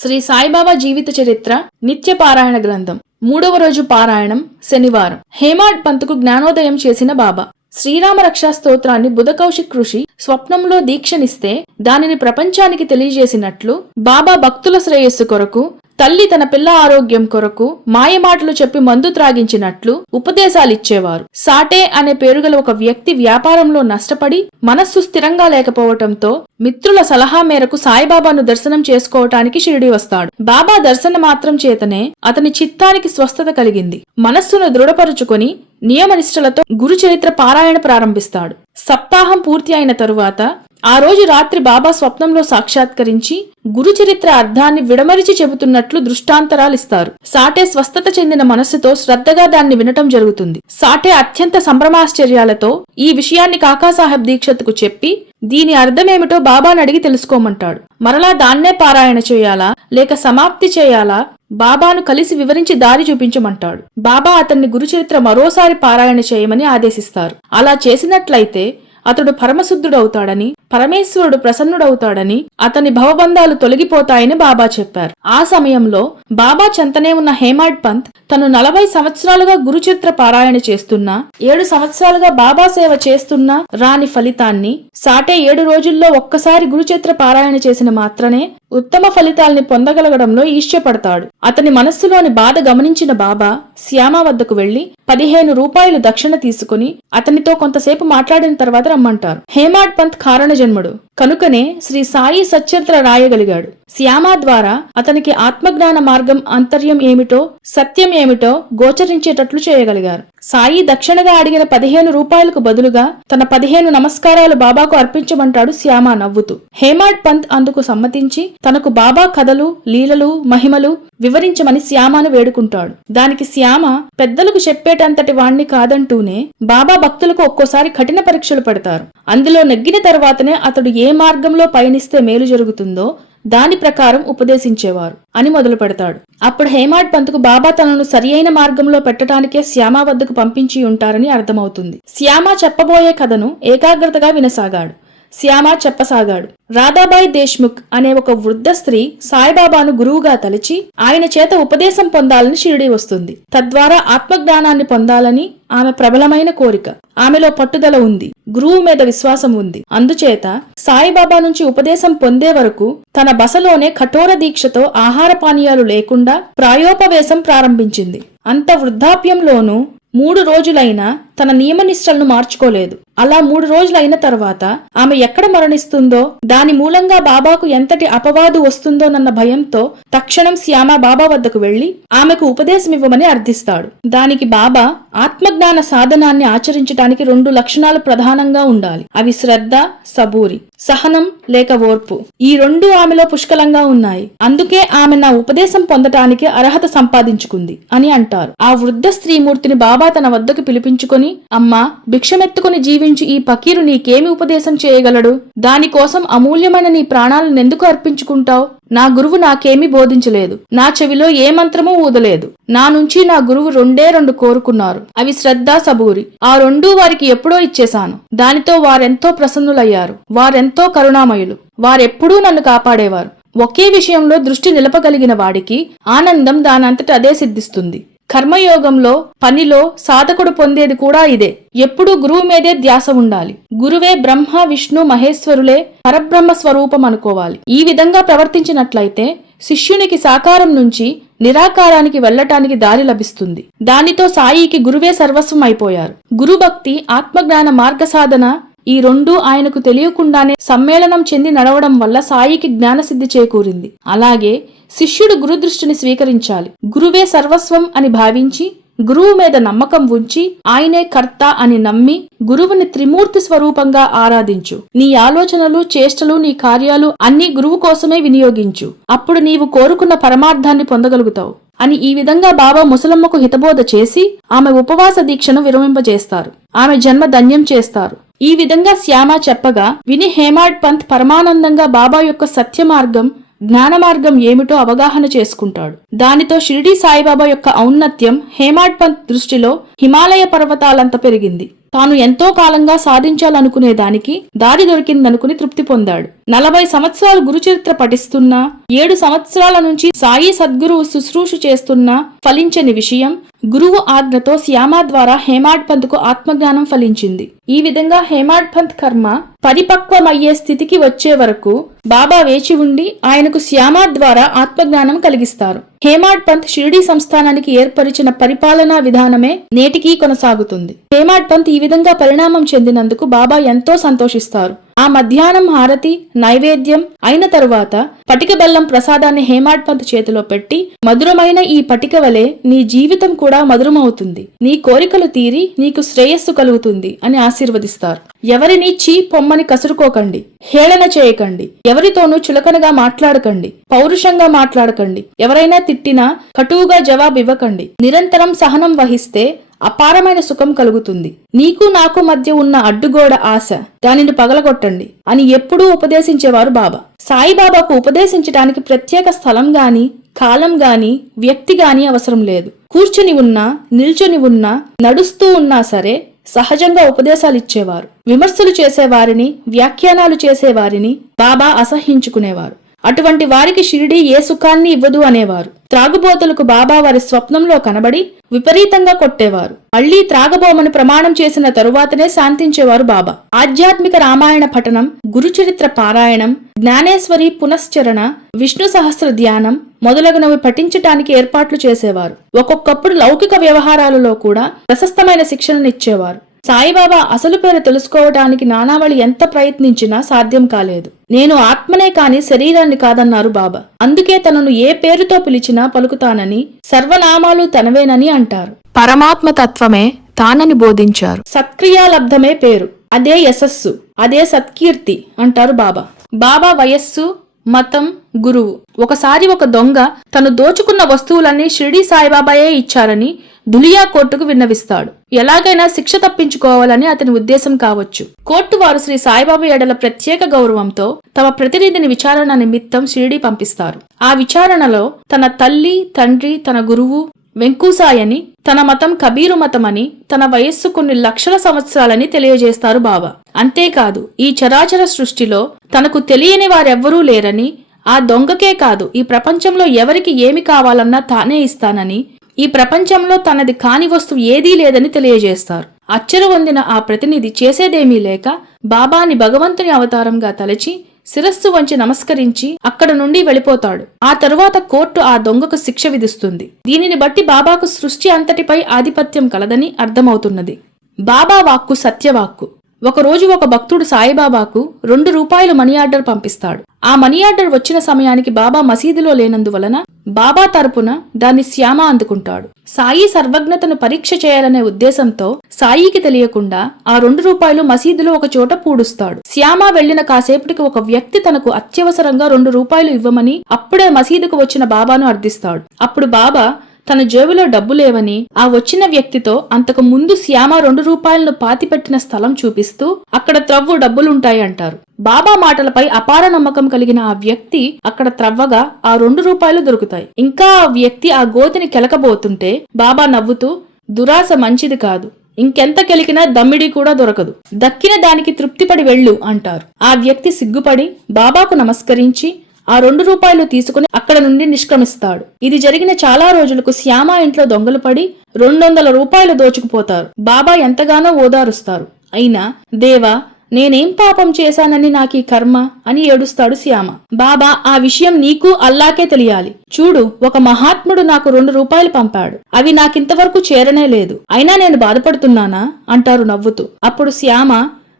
శ్రీ సాయిబాబా జీవిత చరిత్ర నిత్య పారాయణ గ్రంథం 3వ రోజు పారాయణం శనివారం. హేమాడ్ పంత్కు జ్ఞానోదయం చేసిన బాబా శ్రీరామ రక్షా స్తోత్రాన్ని బుధకౌశిక్ ఋషి స్వప్నంలో దీక్షనిస్తే దానిని ప్రపంచానికి తెలియజేసినట్లు బాబా భక్తుల శ్రేయస్సు కొరకు, తల్లి తన పిల్ల ఆరోగ్యం కొరకు మాయమాటలు చెప్పి మందు త్రాగించినట్లు ఉపదేశాలిచ్చేవారు. సాటే అనే పేరుగల ఒక వ్యక్తి వ్యాపారంలో నష్టపడి మనస్సు స్థిరంగా లేకపోవటంతో మిత్రుల సలహా మేరకు సాయిబాబాను దర్శనం చేసుకోవటానికి షిరిడి వస్తాడు. బాబా దర్శన మాత్రం చేతనే అతని చిత్తానికి స్వస్థత కలిగింది. మనస్సును దృఢపరుచుకొని నియమనిష్టలతో గురు చరిత్ర పారాయణ ప్రారంభిస్తాడు. సప్తాహం పూర్తి అయిన తరువాత ఆ రోజు రాత్రి బాబా స్వప్నంలో సాక్షాత్కరించి గురు చరిత్ర అర్థాన్ని విడమరిచి చెబుతున్నట్లు దృష్టాంతరాలిస్తారు. సాటే స్వస్థత చెందిన మనస్సుతో శ్రద్ధగా దాన్ని వినటం జరుగుతుంది. సాటే అత్యంత సంభ్రమాశ్చర్యాలతో ఈ విషయాన్ని కాకాసాహెబ్ దీక్షత్కు చెప్పి దీని అర్థమేమిటో బాబాను అడిగి తెలుసుకోమంటాడు. మరలా దాన్నే పారాయణ చేయాలా లేక సమాప్తి చేయాలా బాబాను కలిసి వివరించి దారి చూపించమంటాడు. బాబా అతన్ని గురుచరిత్ర మరోసారి పారాయణ చేయమని ఆదేశిస్తారు. అలా చేసినట్లయితే అతడు పరమశుద్ధుడవుతాడని, పరమేశ్వరుడు ప్రసన్నుడవుతాడని, అతని భవబంధాలు తొలగిపోతాయని బాబా చెప్పారు. ఆ సమయంలో బాబా చెంతనే ఉన్న హేమాడ్ పంత్ తను 40 సంవత్సరాలుగా గురుచరిత్ర పారాయణ చేస్తున్నా, 7 సంవత్సరాలుగా బాబా సేవ చేస్తున్నా రాని ఫలితాన్ని సాటే 7 రోజుల్లో ఒక్కసారి గురుచరిత్ర పారాయణ చేసిన మాత్రమే ఉత్తమ ఫలితాల్ని పొందగలగడంలో ఈర్ష్యపడతాడు. అతని మనస్సులోని బాధ గమనించిన బాబా శ్యామ వద్దకు వెళ్లి 15 రూపాయలు దక్షిణ తీసుకుని అతనితో కొంతసేపు మాట్లాడిన తర్వాత రమ్మంటారు. హేమాడ్ పంత్ కారణ జన్ముడు కనుకనే శ్రీ సాయి సచ్చరిత్ర రాయగలిగాడు. శ్యామ ద్వారా అతనికి ఆత్మజ్ఞాన మార్గం అంతర్యం ఏమిటో, సత్యం ఏమిటో గోచరించేటట్లు చేయగలిగారు. సాయి దక్షిణగా అడిగిన 15 రూపాయలకు బదులుగా తన 15 నమస్కారాలు బాబాకు అర్పించమంటాడు శ్యామ నవ్వుతూ. హేమాడ్ పంత్ అందుకు సమ్మతించి తనకు బాబా కథలు, లీలలు, మహిమలు వివరించమని శ్యామను వేడుకుంటాడు. దానికి శ్యామ పెద్దలకు చెప్పేటంతటి వాణ్ణి కాదంటూనే బాబా భక్తులకు ఒక్కోసారి కఠిన పరీక్షలు పెడతారు. అందులో నెగ్గిన తర్వాతనే అతడు ఏ మార్గంలో పయనిస్తే మేలు జరుగుతుందో దాని ప్రకారం ఉపదేశించేవారు అని మొదలు పెడతాడు. అప్పుడు హేమాడ్ పంత్కు బాబా తనను సరియైన మార్గంలో పెట్టడానికే శ్యామ వద్దకు పంపించి ఉంటారని అర్థమవుతుంది. శ్యామ చెప్పబోయే కథను ఏకాగ్రతగా వినసాగాడు. శ్యామ చెప్పసాగాడు. రాధాబాయి దేశ్ముఖ్ అనే ఒక వృద్ధ స్త్రీ సాయిబాబాను గురువుగా తలచి ఆయన చేత ఉపదేశం పొందాలని షిరిడి వస్తుంది. తద్వారా ఆత్మజ్ఞానాన్ని పొందాలని ఆమె ప్రబలమైన కోరిక. ఆమెలో పట్టుదల ఉంది, గురువు మీద విశ్వాసం ఉంది. అందుచేత సాయిబాబా నుంచి ఉపదేశం పొందే వరకు తన బసలోనే కఠోర దీక్షతో ఆహార పానీయాలు లేకుండా ప్రాయోపవేశం ప్రారంభించింది. అంత వృద్ధాప్యంలోనూ 3 రోజులైనా తన నియమనిష్టలను మార్చుకోలేదు. అలా 3 రోజులైన తర్వాత ఆమె ఎక్కడ మరణిస్తుందో, దాని మూలంగా బాబాకు ఎంతటి అపవాదు వస్తుందోనన్న భయంతో తక్షణం శ్యామ బాబా వద్దకు వెళ్లి ఆమెకు ఉపదేశమివ్వమని అర్థిస్తాడు. దానికి బాబా ఆత్మజ్ఞాన సాధనాన్ని ఆచరించడానికి 2 లక్షణాలు ప్రధానంగా ఉండాలి. అవి శ్రద్ధ, సబూరి, సహనం లేక ఓర్పు. ఈ 2 ఆమెలో పుష్కలంగా ఉన్నాయి. అందుకే ఆమె నా ఉపదేశం పొందటానికి అర్హత సంపాదించుకుంది అని అంటారు. ఆ వృద్ధ స్త్రీమూర్తిని బాబా తన వద్దకు పిలిపించుకొని, అమ్మా, భిక్షమెత్తుకుని జీవించి ఈ పకీరు నీకేమి ఉపదేశం చేయగలడు? దానికోసం అమూల్యమైన నీ ప్రాణాలను ఎందుకు అర్పించుకుంటావు? నా గురువు నాకేమీ బోధించలేదు. నా చెవిలో ఏ మంత్రమూ ఊదలేదు. నా నుంచి నా గురువు 2 కోరుకున్నారు. అవి శ్రద్ధ, సబూరి. ఆ 2 వారికి ఎప్పుడో ఇచ్చేశాను. దానితో వారెంతో ప్రసన్నులయ్యారు. వారెంతో కరుణామయులు. వారెప్పుడూ నన్ను కాపాడేవారు. ఒకే విషయంలో దృష్టి నిలపగలిగిన వాడికి ఆనందం దానంతట అదే సిద్ధిస్తుంది. కర్మయోగంలో, పనిలో సాధకుడు పొందేది కూడా ఇదే. ఎప్పుడూ గురువు మీదే ధ్యాస ఉండాలి. గురువే బ్రహ్మ, విష్ణు, మహేశ్వరులే పరబ్రహ్మ స్వరూపం అనుకోవాలి. ఈ విధంగా ప్రవర్తించినట్లయితే శిష్యునికి సాకారం నుంచి నిరాకారానికి వెళ్లటానికి దారి లభిస్తుంది. దానితో సాయికి గురువే సర్వస్వం అయిపోయారు. గురుభక్తి, ఆత్మజ్ఞాన మార్గ సాధన ఈ 2 ఆయనకు తెలియకుండానే సమ్మేళనం చెంది నడవడం వల్ల సాయికి జ్ఞానసిద్ధి చేకూరింది. అలాగే శిష్యుడు గురుదృష్టిని స్వీకరించాలి. గురువే సర్వస్వం అని భావించి గురువు మీద నమ్మకం ఉంచి ఆయనే కర్త అని నమ్మి గురువుని త్రిమూర్తి స్వరూపంగా ఆరాధించు. నీ ఆలోచనలు, చేష్టలు, నీ కార్యాలు అన్నీ గురువు కోసమే వినియోగించు. అప్పుడు నీవు కోరుకున్న పరమార్థాన్ని పొందగలుగుతావు అని ఈ విధంగా బాబా ముసలమ్మకు హితబోధ చేసి ఆమె ఉపవాస దీక్షను విరమింపజేస్తారు. ఆమె జన్మ ధన్యం చేస్తారు. ఈ విధంగా శ్యామ చెప్పగా విని హేమాడ్ పంత్ పరమానందంగా బాబా యొక్క సత్య మార్గం, జ్ఞాన మార్గం ఏమిటో అవగాహన చేసుకుంటాడు. దానితో షిరిడీ సాయిబాబా యొక్క ఔన్నత్యం హేమాడ్ పంత్ దృష్టిలో హిమాలయ పర్వతాలంత పెరిగింది. తాను ఎంతో కాలంగా సాధించాలనుకునే దానికి దారి దొరికిందనుకుని తృప్తి పొందాడు. 40 సంవత్సరాలు గురుచరిత్ర పఠిస్తున్నా, 7 సంవత్సరాల నుంచి సాయి సద్గురువు శుశ్రూష చేస్తున్నా ఫలించని విషయం గురువు ఆజ్ఞతో శ్యామా ద్వారా హేమాడ్ పంత్కు ఆత్మజ్ఞానం ఫలించింది. ఈ విధంగా హేమాడ్ పంత్ కర్మ పరిపక్వమయ్యే స్థితికి వచ్చే వరకు బాబా వేచి ఉండి ఆయనకు శ్యామా ద్వారా ఆత్మజ్ఞానం కలిగిస్తారు. హేమాడ్ పంత్ షిరిడీ సంస్థానానికి ఏర్పరిచిన పరిపాలనా విధానమే నేటికీ కొనసాగుతుంది. హేమాడ్ పంత్ ఈ విధంగా పరిణామం చెందినందుకు బాబా ఎంతో సంతోషిస్తారు. ఆ మధ్యాహ్నం హారతి నైవేద్యం అయిన తరువాత పటిక బెల్లం ప్రసాదాన్ని హేమాడ్ పంత్ చేతిలో పెట్టి, మధురమైన ఈ పటిక వలె నీ జీవితం కూడా మధురమవుతుంది, నీ కోరికలు తీరి నీకు శ్రేయస్సు కలుగుతుంది అని ఆశీర్వదిస్తారు. ఎవరిని చీ పొమ్మని కసురుకోకండి, హేళన చేయకండి, ఎవరితోనూ చులకనగా మాట్లాడకండి, పౌరుషంగా మాట్లాడకండి, ఎవరైనా తిట్టినా కటువుగా జవాబు ఇవ్వకండి. నిరంతరం సహనం వహిస్తే అపారమైన సుఖం కలుగుతుంది. నీకు నాకు మధ్య ఉన్న అడ్డుగోడ ఆశ, దానిని పగలగొట్టండి అని ఎప్పుడూ ఉపదేశించేవారు బాబా. సాయిబాబాకు ఉపదేశించడానికి ప్రత్యేక స్థలం గాని, కాలం గాని, వ్యక్తి గాని అవసరం లేదు. కూర్చుని ఉన్నా, నిల్చొని ఉన్నా, నడుస్తూ ఉన్నా సరే సహజంగా ఉపదేశాలిచ్చేవారు. విమర్శలు చేసేవారిని, వ్యాఖ్యానాలు చేసేవారిని బాబా అసహ్యించుకునేవారు. అటువంటి వారికి షిరిడీ ఏ సుఖాన్ని ఇవ్వదు అనేవారు. త్రాగుబోతులకు బాబా వారి స్వప్నంలో కనబడి విపరీతంగా కొట్టేవారు. మళ్లీ త్రాగబోమని ప్రమాణం చేసిన తరువాతనే శాంతించేవారు బాబా. ఆధ్యాత్మిక రామాయణ పఠనం, గురుచరిత్ర పారాయణం, జ్ఞానేశ్వరి పునశ్చరణ, విష్ణు సహస్ర ధ్యానం మొదలగునవి పఠించటానికి ఏర్పాట్లు చేసేవారు. ఒక్కొక్కప్పుడు లౌకిక వ్యవహారాలలో కూడా ప్రశస్తమైన శిక్షణనిచ్చేవారు. సాయిబాబా అసలు పేరు తెలుసుకోవటానికి నానావళి ఎంత ప్రయత్నించినా సాధ్యం కాలేదు. నేను ఆత్మనే కాని శరీరాన్ని కాదన్నారు బాబా. అందుకే తనను ఏ పేరుతో పిలిచినా పలుకుతానని, సర్వనామాలు తనవేనని అంటారు. పరమాత్మ తత్వమే తానని బోధించారు. సత్క్రియాలబ్ధమే పేరు, అదే యశస్సు, అదే సత్కీర్తి అంటారు బాబా. బాబా వయస్సు, మతం, గురువు. ఒకసారి ఒక దొంగ తను దోచుకున్న వస్తువులన్నీ షిరిడీ సాయిబాబాయే ఇచ్చారని దులియా కోర్టుకు విన్నవిస్తాడు. ఎలాగైనా శిక్ష తప్పించుకోవాలని అతని ఉద్దేశం కావచ్చు. కోర్టు వారు శ్రీ సాయిబాబా ఎడల ప్రత్యేక గౌరవంతో తమ ప్రతినిధిని విచారణ నిమిత్తం షిరిడీ పంపిస్తారు. ఆ విచారణలో తన తల్లి, తండ్రి, తన గురువు వెంకూసాయని, తన మతం కబీరు మతమని, తన వయస్సు కొన్ని లక్షల సంవత్సరాలని తెలియజేస్తారు బాబా. అంతేకాదు, ఈ చరాచర సృష్టిలో తనకు తెలియని వారెవ్వరూ లేరని, ఆ దొంగకే కాదు ఈ ప్రపంచంలో ఎవరికి ఏమి కావాలన్నా తానే ఇస్తానని, ఈ ప్రపంచంలో తనది కాని వస్తువు ఏదీ లేదని తెలియజేస్తారు. అచ్చరు పొందిన ఆ ప్రతినిధి చేసేదేమీ లేక బాబాని భగవంతుని అవతారంగా తలచి శిరస్సు వంచి నమస్కరించి అక్కడ నుండి వెళ్ళిపోతాడు. ఆ తరువాత కోర్టు ఆ దొంగకు శిక్ష విధిస్తుంది. దీనిని బట్టి బాబాకు సృష్టి అంతటిపై ఆధిపత్యం కలదని అర్థమవుతున్నది. బాబా వాక్కు సత్యవాక్కు. ఒకరోజు ఒక భక్తుడు సాయిబాబాకు 2 రూపాయలు మనీ ఆర్డర్ పంపిస్తాడు. ఆ మనీ ఆర్డర్ వచ్చిన సమయానికి బాబా మసీదులో లేనందువలన బాబా తరపున దాన్ని శ్యామ అందుకుంటాడు. సాయి సర్వజ్ఞతను పరీక్ష చేయాలనే ఉద్దేశంతో సాయికి తెలియకుండా ఆ 2 రూపాయలు మసీదులో ఒక చోట పూడుస్తాడు. శ్యామ వెళ్లిన కాసేపటికి ఒక వ్యక్తి తనకు అత్యవసరంగా 2 రూపాయలు ఇవ్వమని అప్పుడే మసీదుకు వచ్చిన బాబాను అర్థిస్తాడు. అప్పుడు బాబా తన జేబులో డబ్బు లేవని ఆ వచ్చిన వ్యక్తితో అంతకు ముందు శ్యామ 2 రూపాయలను పాతిపెట్టిన స్థలం చూపిస్తూ అక్కడ త్రవ్వు డబ్బులుంటాయి అంటారు. బాబా మాటలపై అపార నమ్మకం కలిగిన ఆ వ్యక్తి అక్కడ త్రవ్వగా ఆ 2 రూపాయలు దొరుకుతాయి. ఇంకా ఆ వ్యక్తి ఆ గోతిని కెలకబోతుంటే బాబా నవ్వుతూ, దురాశ మంచిది కాదు, ఇంకెంత కెలికినా దమ్మిడి కూడా దొరకదు, దక్కిన దానికి తృప్తిపడి వెళ్ళు అంటారు. ఆ వ్యక్తి సిగ్గుపడి బాబాకు నమస్కరించి ఆ 2 రూపాయలు తీసుకుని అక్కడ నుండి నిష్క్రమిస్తాడు. ఇది జరిగిన చాలా రోజులకు శ్యామ ఇంట్లో దొంగలు పడి 200 రూపాయలు దోచుకుపోతారు. బాబా ఎంతగానో ఓదారుస్తారు. అయినా దేవా, నేనేం పాపం చేశానని నాకీ కర్మ అని ఏడుస్తాడు శ్యామ. బాబా, ఆ విషయం నీకు అల్లాకే తెలియాలి. చూడు, ఒక మహాత్ముడు నాకు 2 రూపాయలు పంపాడు, అవి నాకింతవరకు చేరనే లేదు, అయినా నేను బాధపడుతున్నానా అంటారు నవ్వుతూ. అప్పుడు శ్యామ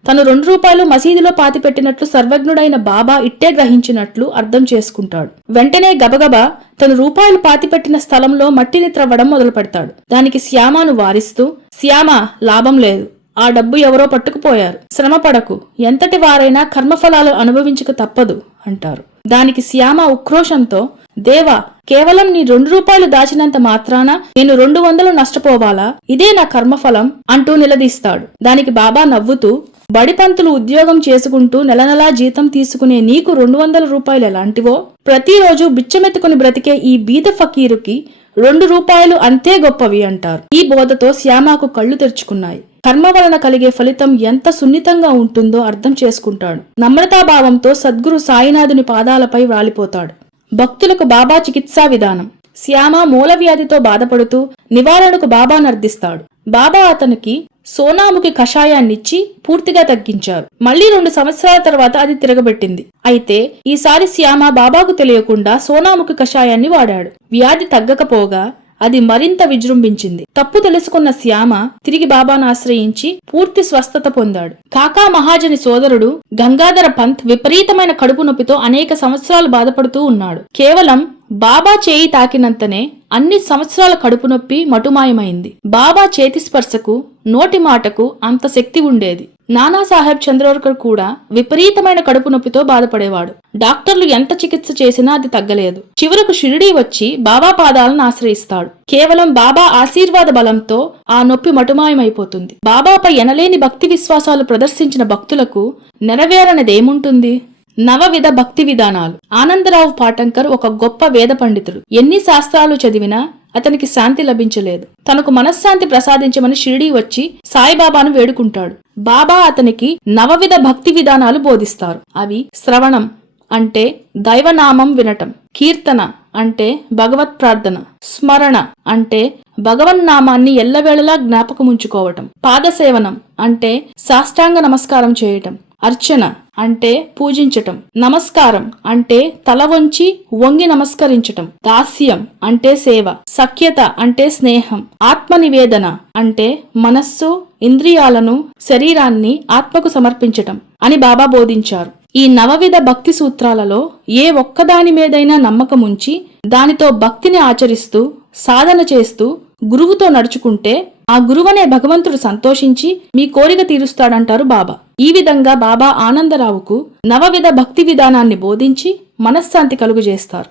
తను 2 రూపాయలు మసీదులో పాతిపెట్టినట్లు సర్వజ్ఞుడైన బాబా ఇట్టే గ్రహించినట్లు అర్థం చేసుకుంటాడు. వెంటనే గబగబా తను రూపాయలు పాతిపెట్టిన స్థలంలో మట్టిని త్రవ్వడం మొదలు పెడతాడు. దానికి శ్యామను వారిస్తూ, శ్యామ, లాభం లేదు, ఆ డబ్బు ఎవరో పట్టుకుపోయారు, శ్రమపడకు, ఎంతటి వారైనా కర్మఫలాలు అనుభవించక తప్పదు అంటారు. దానికి శ్యామ ఉక్రోషంతో, దేవా, కేవలం నీ 2 రూపాయలు దాచినంత మాత్రాన నేను 200 నష్టపోవాలా? ఇదే నా కర్మఫలం అంటూ నిలదీస్తాడు. దానికి బాబా నవ్వుతూ, బడిపంతులు ఉద్యోగం చేసుకుంటూ నెలనెలా జీతం తీసుకునే నీకు 200 రూపాయలు ఎలాంటివో, ప్రతిరోజు బిచ్చమెత్తుకుని బ్రతికే ఈ బీద ఫకీరుకి 2 రూపాయలు అంతే గొప్పవి అంటారు. ఈ బోధతో శ్యామకు కళ్ళు తెరుచుకున్నాయి. కర్మ వలన కలిగే ఫలితం ఎంత సున్నితంగా ఉంటుందో అర్థం చేసుకుంటాడు. నమ్రతాభావంతో సద్గురు సాయినాథుని పాదాలపై వాలిపోతాడు. భక్తులకు బాబా చికిత్సా విధానం. శ్యామ మూలవ్యాధితో బాధపడుతూ నివారణకు బాబాను అర్థిస్తాడు. బాబా అతనికి సోనాముఖి కషాయాన్నిచ్చి పూర్తిగా తగ్గించారు. మళ్లీ 2 సంవత్సరాల తర్వాత అది తిరగబెట్టింది. అయితే ఈసారి శ్యామ బాబాకు తెలియకుండా సోనాముఖి కషాయాన్ని వాడాడు. వ్యాధి తగ్గకపోగా అది మరింత విజృంభించింది. తప్పు తెలుసుకున్న శ్యామ తిరిగి బాబాను ఆశ్రయించి పూర్తి స్వస్థత పొందాడు. కాకా మహాజని సోదరుడు గంగాధర పంత్ విపరీతమైన కడుపు నొప్పితో అనేక సంవత్సరాలు బాధపడుతూ ఉన్నాడు. కేవలం బాబా చేయి తాకినంతనే అన్ని సంవత్సరాల కడుపు నొప్పి మటుమాయమైంది. బాబా చేతి స్పర్శకు, నోటి మాటకు అంత శక్తి ఉండేది. నానాసాహెబ్ చంద్రోర్కర్ కూడా విపరీతమైన కడుపు నొప్పితో బాధపడేవాడు. డాక్టర్లు ఎంత చికిత్స చేసినా అది తగ్గలేదు. చివరకు షిరిడీ వచ్చి బాబా పాదాలను ఆశ్రయిస్తాడు. కేవలం బాబా ఆశీర్వాద బలంతో ఆ నొప్పి మటుమాయమైపోతుంది. బాబాపై ఎనలేని భక్తి విశ్వాసాలు ప్రదర్శించిన భక్తులకు నెరవేరనిదేముంటుంది? నవవిధ భక్తి విధానాలు. ఆనందరావు పాటంకర్ ఒక గొప్ప వేద పండితుడు. ఎన్ని శాస్త్రాలు చదివినా అతనికి శాంతి లభించలేదు. తనకు మనశ్శాంతి ప్రసాదించమని షిరిడీ వచ్చి సాయిబాబాను వేడుకుంటాడు. బాబా అతనికి నవవిధ భక్తి విధానాలు బోధిస్తారు. అవి శ్రవణం అంటే దైవనామం వినటం, కీర్తన అంటే భగవత్ ప్రార్థన, స్మరణ అంటే భగవన్నామాన్ని ఎల్లవేళలా జ్ఞాపకముంచుకోవటం, పాదసేవనం అంటే సాష్టాంగ నమస్కారం చేయటం, అర్చన అంటే పూజించటం, నమస్కారం అంటే తల వంచి వంగి నమస్కరించటం, దాస్యం అంటే సేవ, సఖ్యత అంటే స్నేహం, ఆత్మనివేదన అంటే మనస్సు, ఇంద్రియాలను, శరీరాన్ని ఆత్మకు సమర్పించటం అని బాబా బోధించారు. ఈ నవవిధ భక్తి సూత్రాలలో ఏ ఒక్కదాని మీదైనా నమ్మకముంచి దానితో భక్తిని ఆచరిస్తూ సాధన చేస్తూ గురువుతో నడుచుకుంటే ఆ గురువనే భగవంతుడు సంతోషించి మీ కోరిక తీరుస్తాడంటారు బాబా. ఈ విధంగా బాబా ఆనందరావుకు నవవిధ భక్తి విధానాన్ని బోధించి మనశ్శాంతి కలుగజేస్తారు.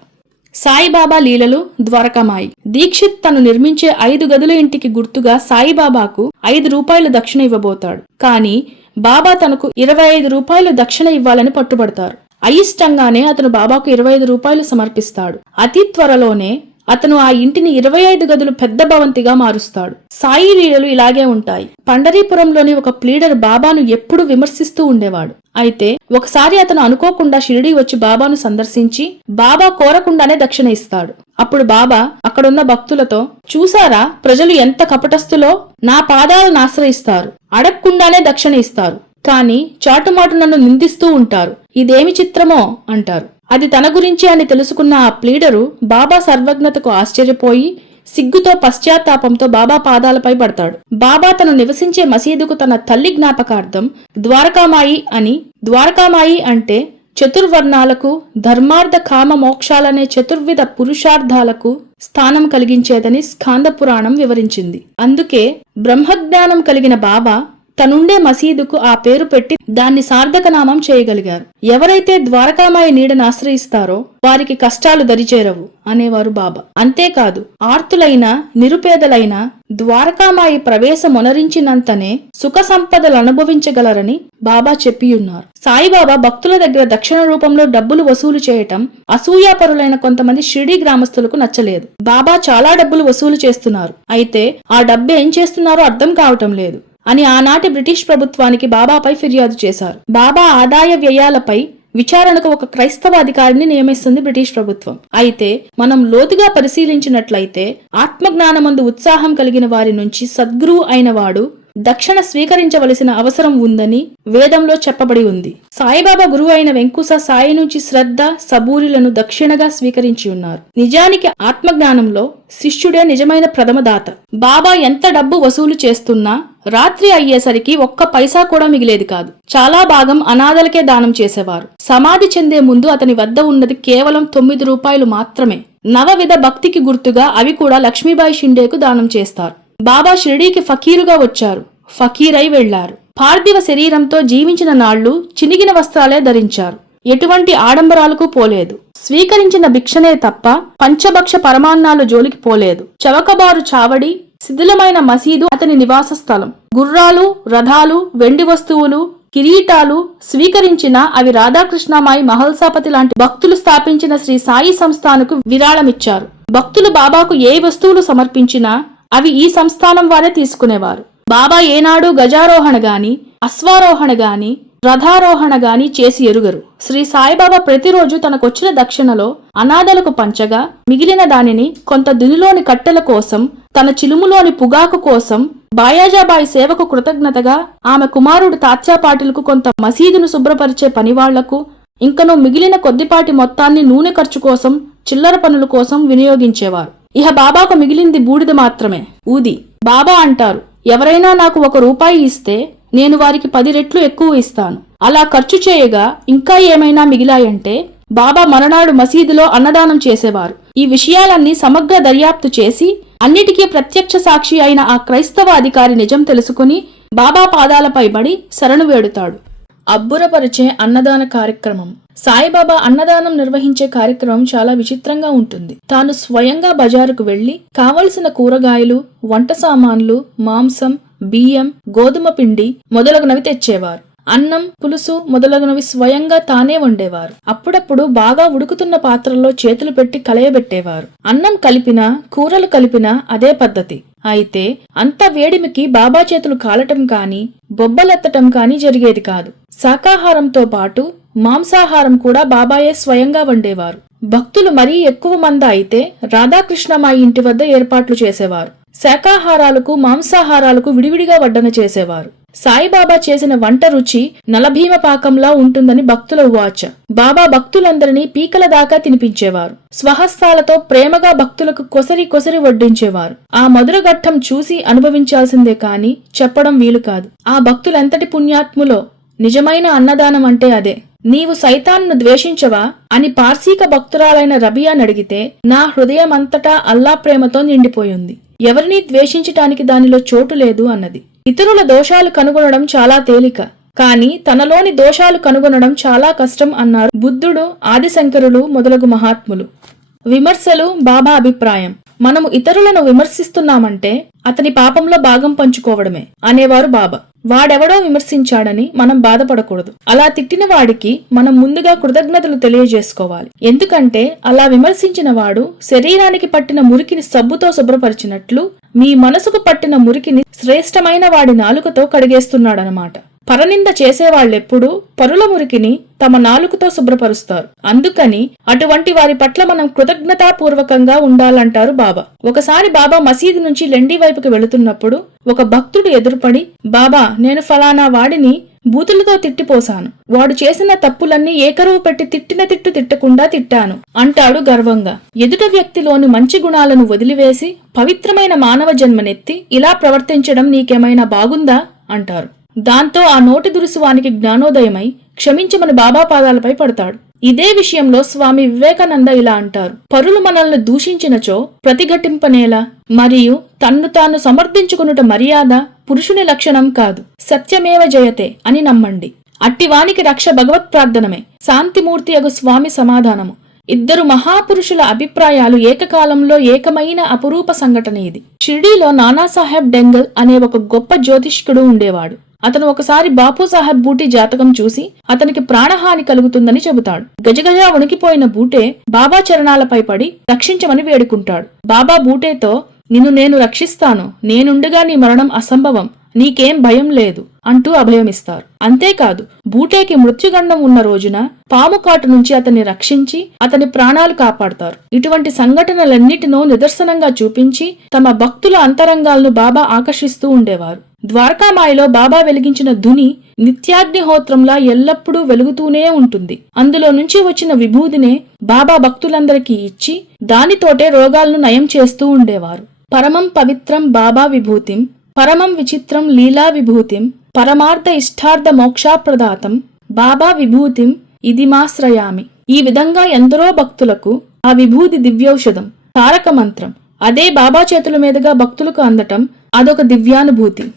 సాయిబాబా లీలలు ద్వారకామాయి. దీక్షిత్ తను నిర్మించే 5 గదుల ఇంటికి గుర్తుగా సాయిబాబాకు 5 రూపాయలు దక్షిణ ఇవ్వబోతాడు. కానీ బాబా తనకు 25 రూపాయలు దక్షిణ ఇవ్వాలని పట్టుబడతారు. అయిష్టంగానే అతను బాబాకు 25 రూపాయలు సమర్పిస్తాడు. అతి త్వరలోనే అతను ఆ ఇంటిని 25 గదులు పెద్ద భవంతిగా మారుస్తాడు. సాయి లీలలు ఇలాగే ఉంటాయి. పండరీపురంలోని ఒక ప్లీడర్ బాబాను ఎప్పుడూ విమర్శిస్తూ ఉండేవాడు. అయితే ఒకసారి అతను అనుకోకుండా షిరిడీ వచ్చి బాబాను సందర్శించి బాబా కోరకుండానే దక్షిణ ఇస్తాడు. అప్పుడు బాబా అక్కడున్న భక్తులతో, చూసారా ప్రజలు ఎంత కపటస్థులో, నా పాదాలను ఆశ్రయిస్తారు, అడగకుండానే దక్షిణ ఇస్తారు, కానీ చాటుమాటు నన్ను నిందిస్తూ ఉంటారు, ఇదేమి చిత్రమో అంటారు. అది తన గురించి అని తెలుసుకున్న ఆ ప్లీడరు బాబా సర్వజ్ఞతకు ఆశ్చర్యపోయి సిగ్గుతో పశ్చాత్తాపంతో బాబా పాదాలపై పడతాడు. బాబా తను నివసించే మసీదుకు తన తల్లి జ్ఞాపకార్థం ద్వారకామాయి అంటే చతుర్వర్ణాలకు, ధర్మార్థ కామ మోక్షాలనే చతుర్విధ పురుషార్థాలకు స్థానం కలిగించేదని స్కాంద పురాణం వివరించింది. అందుకే బ్రహ్మజ్ఞానం కలిగిన బాబా తనుండే మసీదుకు ఆ పేరు పెట్టి దాన్ని సార్థక నామం చేయగలిగారు. ఎవరైతే ద్వారకామాయి నీడను ఆశ్రయిస్తారో వారికి కష్టాలు దరిచేరవు అనేవారు బాబా. అంతేకాదు ఆర్తులైన నిరుపేదలైన ద్వారకామాయి ప్రవేశమొనరించినంతనే సుఖ సంపదలు అనుభవించగలరని బాబా చెప్పియున్నారు. సాయిబాబా భక్తుల దగ్గర దక్షిణ రూపంలో డబ్బులు వసూలు చేయటం అసూయాపరులైన కొంతమంది షిరిడీ గ్రామస్తులకు నచ్చలేదు. బాబా చాలా డబ్బులు వసూలు చేస్తున్నారు, అయితే ఆ డబ్బు ఏం చేస్తున్నారో అర్థం కావటం లేదు అని ఆనాటి బ్రిటిష్ ప్రభుత్వానికి బాబాపై ఫిర్యాదు చేశారు. బాబా ఆదాయ వ్యయాలపై విచారణకు ఒక క్రైస్తవ అధికారిని నియమిస్తుంది బ్రిటిష్ ప్రభుత్వం. అయితే మనం లోతుగా పరిశీలించినట్లయితే ఆత్మజ్ఞానమందు ఉత్సాహం కలిగిన వారి నుంచి సద్గురువు అయిన వాడు దక్షిణ స్వీకరించవలసిన అవసరం ఉందని వేదంలో చెప్పబడి ఉంది. సాయిబాబా గురువు అయిన వెంకుస సాయి నుంచి శ్రద్ధ, సబూరిలను దక్షిణగా స్వీకరించి ఉన్నారు. నిజానికి ఆత్మజ్ఞానంలో శిష్యుడే నిజమైన ప్రథమదాత. బాబా ఎంత డబ్బు వసూలు చేస్తున్నా రాత్రి అయ్యేసరికి ఒక్క పైసా కూడా మిగిలేది కాదు. చాలా భాగం అనాథలకే దానం చేసేవారు. సమాధి చెందే ముందు అతని వద్ద ఉన్నది కేవలం 9 రూపాయలు మాత్రమే. నవవిధ భక్తికి గుర్తుగా అవి కూడా లక్ష్మీబాయి షిండేకు దానం చేస్తారు. బాబా షిరిడీకి ఫకీరుగా వచ్చారు, ఫకీరై వెళ్లారు. పార్థివ శరీరంతో జీవించిన నాళ్లు చినిగిన వస్త్రాలే ధరించారు. ఎటువంటి ఆడంబరాలకు పోలేదు. స్వీకరించిన భిక్షనే తప్ప పంచభక్ష పరమాన్నాలు జోలికి పోలేదు. చవకబారు చావడి, శిథిలమైన మసీదు అతని నివాస స్థలం. గుర్రాలు, రథాలు, వెండి వస్తువులు, కిరీటాలు స్వీకరించిన అవి రాధాకృష్ణమాయి మహల్సాపతి లాంటి భక్తులు స్థాపించిన శ్రీ సాయి సంస్థానకు విరాళమిచ్చారు. భక్తులు బాబాకు ఏ వస్తువులు సమర్పించినా అవి ఈ సంస్థానం వారే తీసుకునేవారు. బాబా ఏనాడు గజారోహణ గాని, అశ్వారోహణ గాని, రథారోహణ గాని చేసి ఎరుగరు. శ్రీ సాయిబాబా ప్రతిరోజు తనకొచ్చిన దక్షిణలో అనాథలకు పంచగా మిగిలిన దానిని కొంత దునిలోని కట్టెల కోసం, తన చిలుములోని పుగాకు కోసం, బాయాజాబాయి సేవకు కృతజ్ఞతగా ఆమె కుమారుడు తాత్యాపాటిలకు కొంత మసీదును శుభ్రపరిచే పనివాళ్లకు, ఇంకనూ మిగిలిన కొద్దిపాటి మొత్తాన్ని నూనె ఖర్చు కోసం, చిల్లర పనుల కోసం వినియోగించేవారు. ఇహ బాబాకు మిగిలింది బూడిద మాత్రమే, ఊది. బాబా అంటారు, ఎవరైనా నాకు 1 రూపాయి ఇస్తే నేను వారికి 10 రెట్లు ఎక్కువ ఇస్తాను. అలా ఖర్చు చేయగా ఇంకా ఏమైనా మిగిలాయంటే బాబా మరనాడు మసీదులో అన్నదానం చేసేవారు. ఈ విషయాలన్నీ సమగ్ర దర్యాప్తు చేసి అన్నిటికీ ప్రత్యక్ష సాక్షి అయిన ఆ క్రైస్తవ అధికారి నిజం తెలుసుకుని బాబా పాదాలపై పడి శరణు వేడుతాడు. అబ్బురపరిచే అన్నదాన కార్యక్రమం. సాయిబాబా అన్నదానం నిర్వహించే కార్యక్రమం చాలా విచిత్రంగా ఉంటుంది. తాను స్వయంగా బజారుకు వెళ్లి కావలసిన కూరగాయలు, వంట సామాన్లు, మాంసం, బియ్యం, గోధుమ పిండి మొదలగునవి తెచ్చేవారు. అన్నం, పులుసు మొదలగునవి స్వయంగా తానే వండేవారు. అప్పుడప్పుడు బాగా ఉడుకుతున్న పాత్రల్లో చేతులు పెట్టి కలయబెట్టేవారు. అన్నం కలిపినా, కూరలు కలిపినా అదే పద్ధతి. అయితే అంత వేడిమికి బాబా చేతులు కాలటం కాని, బొబ్బలెత్తటం కాని జరిగేది కాదు. శాకాహారంతో పాటు మాంసాహారం కూడా బాబాయే స్వయంగా వండేవారు. భక్తులు మరీ ఎక్కువ మంది అయితే రాధాకృష్ణమాయి ఇంటి వద్ద ఏర్పాట్లు చేసేవారు. శాకాహారాలకు, మాంసాహారాలకు విడివిడిగా వడ్డన చేసేవారు. సాయిబాబా చేసిన వంట రుచి నలభీమ పాకంలా ఉంటుందని భక్తుల ఉవాచ. బాబా భక్తులందరినీ పీకల దాకా తినిపించేవారు. స్వహస్తాలతో ప్రేమగా భక్తులకు కొసరి కొసరి వడ్డించేవారు. ఆ మధుర ఘట్టం చూసి అనుభవించాల్సిందే కాని చెప్పడం వీలు కాదు. ఆ భక్తులెంతటి పుణ్యాత్ములో. నిజమైన అన్నదానం అంటే అదే. నీవు సైతాన్ను ద్వేషించవా అని పార్సీక భక్తురాలైన రబియానడిగితే నా హృదయమంతటా అల్లా ప్రేమతో నిండిపోయింది. ఎవరినీ ద్వేషించటానికి దానిలో చోటు లేదు అన్నది. ఇతరుల దోషాలు కనుగొనడం చాలా తేలిక, కాని తనలోని దోషాలు కనుగొనడం చాలా కష్టం అన్నారు బుద్ధుడు, ఆదిశంకరులు మొదలగు మహాత్ములు. విమర్శలు బాబా అభిప్రాయం. మనము ఇతరులను విమర్శిస్తున్నామంటే అతని పాపంలో భాగం పంచుకోవడమే అనేవారు బాబా. వాడెవడో విమర్శించాడని మనం బాధపడకూడదు. అలా తిట్టిన వాడికి మనం ముందుగా కృతజ్ఞతలు తెలియజేసుకోవాలి. ఎందుకంటే అలా విమర్శించిన వాడు శరీరానికి పట్టిన మురికిని సబ్బుతో శుభ్రపరిచినట్లు మీ మనసుకు పట్టిన మురికిని శ్రేష్టమైన వాడి నాలుకతో కడిగేస్తున్నాడనమాట. పరనింద చేసేవాళ్లెప్పుడూ పరుల మురికిని తమ నాలుకతో శుభ్రపరుస్తారు. అందుకని అటువంటి వారి పట్ల మనం కృతజ్ఞతాపూర్వకంగా ఉండాలంటారు బాబా. ఒకసారి బాబా మసీదు నుంచి లెండి వైపుకి వెళుతున్నప్పుడు ఒక భక్తుడు ఎదురుపడి, బాబా, నేను ఫలానా వాడిని బూతులతో తిట్టిపోశాను. వాడు చేసిన తప్పులన్నీ ఏకరువు పెట్టి తిట్టిన తిట్టు తిట్టకుండా తిట్టాను అంటాడు గర్వంగా. ఎదుట వ్యక్తిలోని మంచి గుణాలను వదిలివేసి పవిత్రమైన మానవ జన్మనెత్తి ఇలా ప్రవర్తించడం నీకేమైనా బాగుందా అంటారు. దాంతో ఆ నోటి దురుసువానికి జ్ఞానోదయమై క్షమించమని బాబా పాదాలపై పడతాడు. ఇదే విషయంలో స్వామి వివేకానంద ఇలా అంటారు, పరులు మనల్ని దూషించినచో ప్రతిఘటింపనేలా, మరియు తన్ను తాను సమర్థించుకునుట మర్యాద, పురుషుని లక్షణం కాదు, సత్యమేవ జయతే అని నమ్మండి. అట్టివానికి రక్ష భగవత్ ప్రార్థనమే. శాంతిమూర్తి అగు స్వామి సమాధానము. ఇద్దరు మహాపురుషుల అభిప్రాయాలు ఏకకాలంలో ఏకమైన అపురూప సంఘటన ఇది. షిర్డీలో నానాసాహెబ్ డెంగల్ అనే ఒక గొప్ప జ్యోతిష్కుడు ఉండేవాడు. అతను ఒకసారి బాపూసాహెబ్ బూటే జాతకం చూసి అతనికి ప్రాణహాని కలుగుతుందని చెబుతాడు. గజగజా వణికిపోయిన బూటే బాబా చరణాలపై పడి రక్షించమని వేడుకుంటాడు. బాబా బూటేతో, నిన్ను నేను రక్షిస్తాను, నేనుండగా నీ మరణం అసంభవం, నీకేం భయం లేదు అంటూ అభయమిస్తారు. అంతేకాదు, బూటేకి మృత్యుగండం ఉన్న రోజున పాము కాటు నుంచి అతన్ని రక్షించి అతని ప్రాణాలు కాపాడతారు. ఇటువంటి సంఘటనలన్నిటినో నిదర్శనంగా చూపించి తమ భక్తుల అంతరంగాలను బాబా ఆకర్షిస్తూ ఉండేవారు. ద్వారకామాయిలో బాబా వెలిగించిన ధుని నిత్యాగ్నిహోత్రంలా ఎల్లప్పుడూ వెలుగుతూనే ఉంటుంది. అందులో నుంచి వచ్చిన విభూదినే బాబా భక్తులందరికీ ఇచ్చి దానితోటే రోగాలను నయం చేస్తూ ఉండేవారు. పరమం పవిత్రం బాబా విభూతిం, పరమం విచిత్రం లీలా విభూతిం, పరమార్థ ఇష్టార్థ మోక్షాప్రదాతం బాబా విభూతిం ఇదిమాశ్రయామి. ఈ విధంగా ఎందరో భక్తులకు ఆ విభూతి దివ్యౌషధం, తారక మంత్రం. అదే బాబా చేతుల మీదుగా భక్తులకు అందటం అదొక దివ్యానుభూతి.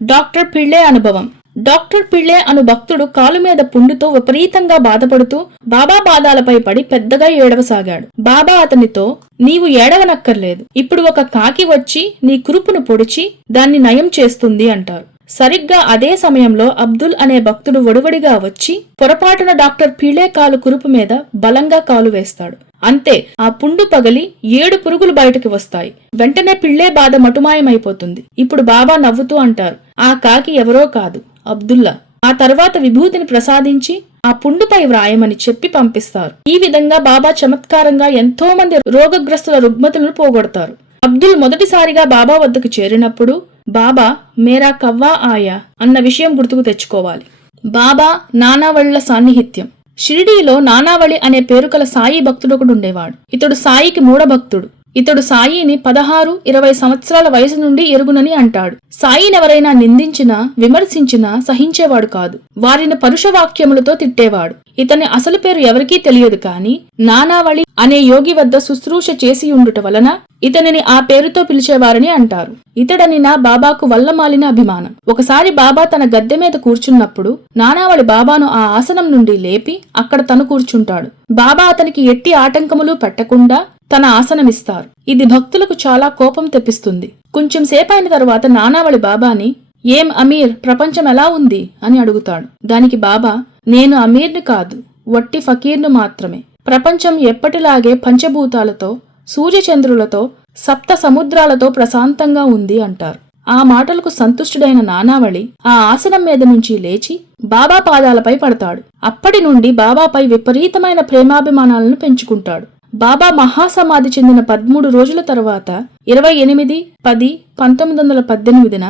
డాక్టర్ పిళ్ళే అనుభవం. డాక్టర్ పిళ్ళే అను భక్తుడు కాలు మీద పుండుతో విపరీతంగా బాధపడుతూ బాబా పాదాలపై పడి పెద్దగా ఏడవసాగాడు. బాబా అతనితో, నీవు ఏడవనక్కర్లేదు, ఇప్పుడు ఒక కాకి వచ్చి నీ కురుపును పొడిచి దాన్ని నయం చేస్తుంది అంటారు. సరిగ్గా అదే సమయంలో అబ్దుల్ అనే భక్తుడు వడివడిగా వచ్చి పొరపాటున డాక్టర్ పీళే కాలు కురుపు మీద బలంగా కాలు వేస్తాడు. అంతే, ఆ పుండు పగలి 7 పురుగులు బయటకు వస్తాయి. వెంటనే పిళ్లే బాధ మటుమాయమైపోతుంది. ఇప్పుడు బాబా నవ్వుతూ అంటారు, ఆ కాకి ఎవరో కాదు, అబ్దుల్లా. ఆ తర్వాత విభూతిని ప్రసాదించి ఆ పుండుపై వ్రాయమని చెప్పి పంపిస్తారు. ఈ విధంగా బాబా చమత్కారంగా ఎంతో మంది రోగగ్రస్తుల రుగ్మతులను పోగొడతారు. అబ్దుల్ మొదటిసారిగా బాబా వద్దకు చేరినప్పుడు బాబా మేరా కవ్వా ఆయా అన్న విషయం గుర్తుకు తెచ్చుకోవాలి. బాబా నానావళిల సాన్నిహిత్యం. షిరిడీలో నానావళి అనే పేరు కల సాయి భక్తుడొకడుండేవాడు. ఇతడు సాయికి మూఢభక్తుడు. ఇతడు సాయిని 16-20 సంవత్సరాల వయసు నుండి ఎరుగునని అంటాడు. సాయినెవరైనా నిందించినా విమర్శించినా సహించేవాడు కాదు. వారిని పరుషవాక్యములతో తిట్టేవాడు. ఇతని అసలు పేరు ఎవరికీ తెలియదు కాని నానావళి అనే యోగి వద్ద శుశ్రూష చేసి ఉండుట వలన ఇతనిని ఆ పేరుతో పిలిచేవారని అంటారు. ఇతడనినా బాబాకు వల్లమాలిన అభిమానం. ఒకసారి బాబా తన గద్దె మీద కూర్చున్నప్పుడు నానావళి బాబాను ఆ ఆసనం నుండి లేపి అక్కడ తను కూర్చుంటాడు. బాబా అతనికి ఎట్టి ఆటంకములు పెట్టకుండా తన ఆసనమిస్తారు. ఇది భక్తులకు చాలా కోపం తెప్పిస్తుంది. కొంచెం సేపైన తరువాత నానావళి బాబాని, ఏం అమీర్, ప్రపంచం ఎలా ఉంది అని అడుగుతాడు. దానికి బాబా, నేను అమీర్ని కాదు, వట్టి ఫకీర్ను మాత్రమే. ప్రపంచం ఎప్పటిలాగే పంచభూతాలతో, సూర్యచంద్రులతో, సప్త సముద్రాలతో ప్రశాంతంగా ఉంది అంటారు. ఆ మాటలకు సంతుష్టుడైన నానావళి ఆ ఆసనం మీద నుంచి లేచి బాబా పాదాలపై పడతాడు. అప్పటి నుండి బాబాపై విపరీతమైన ప్రేమాభిమానాలను పెంచుకుంటాడు. బాబా మహాసమాధి చెందిన 13 రోజుల తర్వాత 28-10-1918న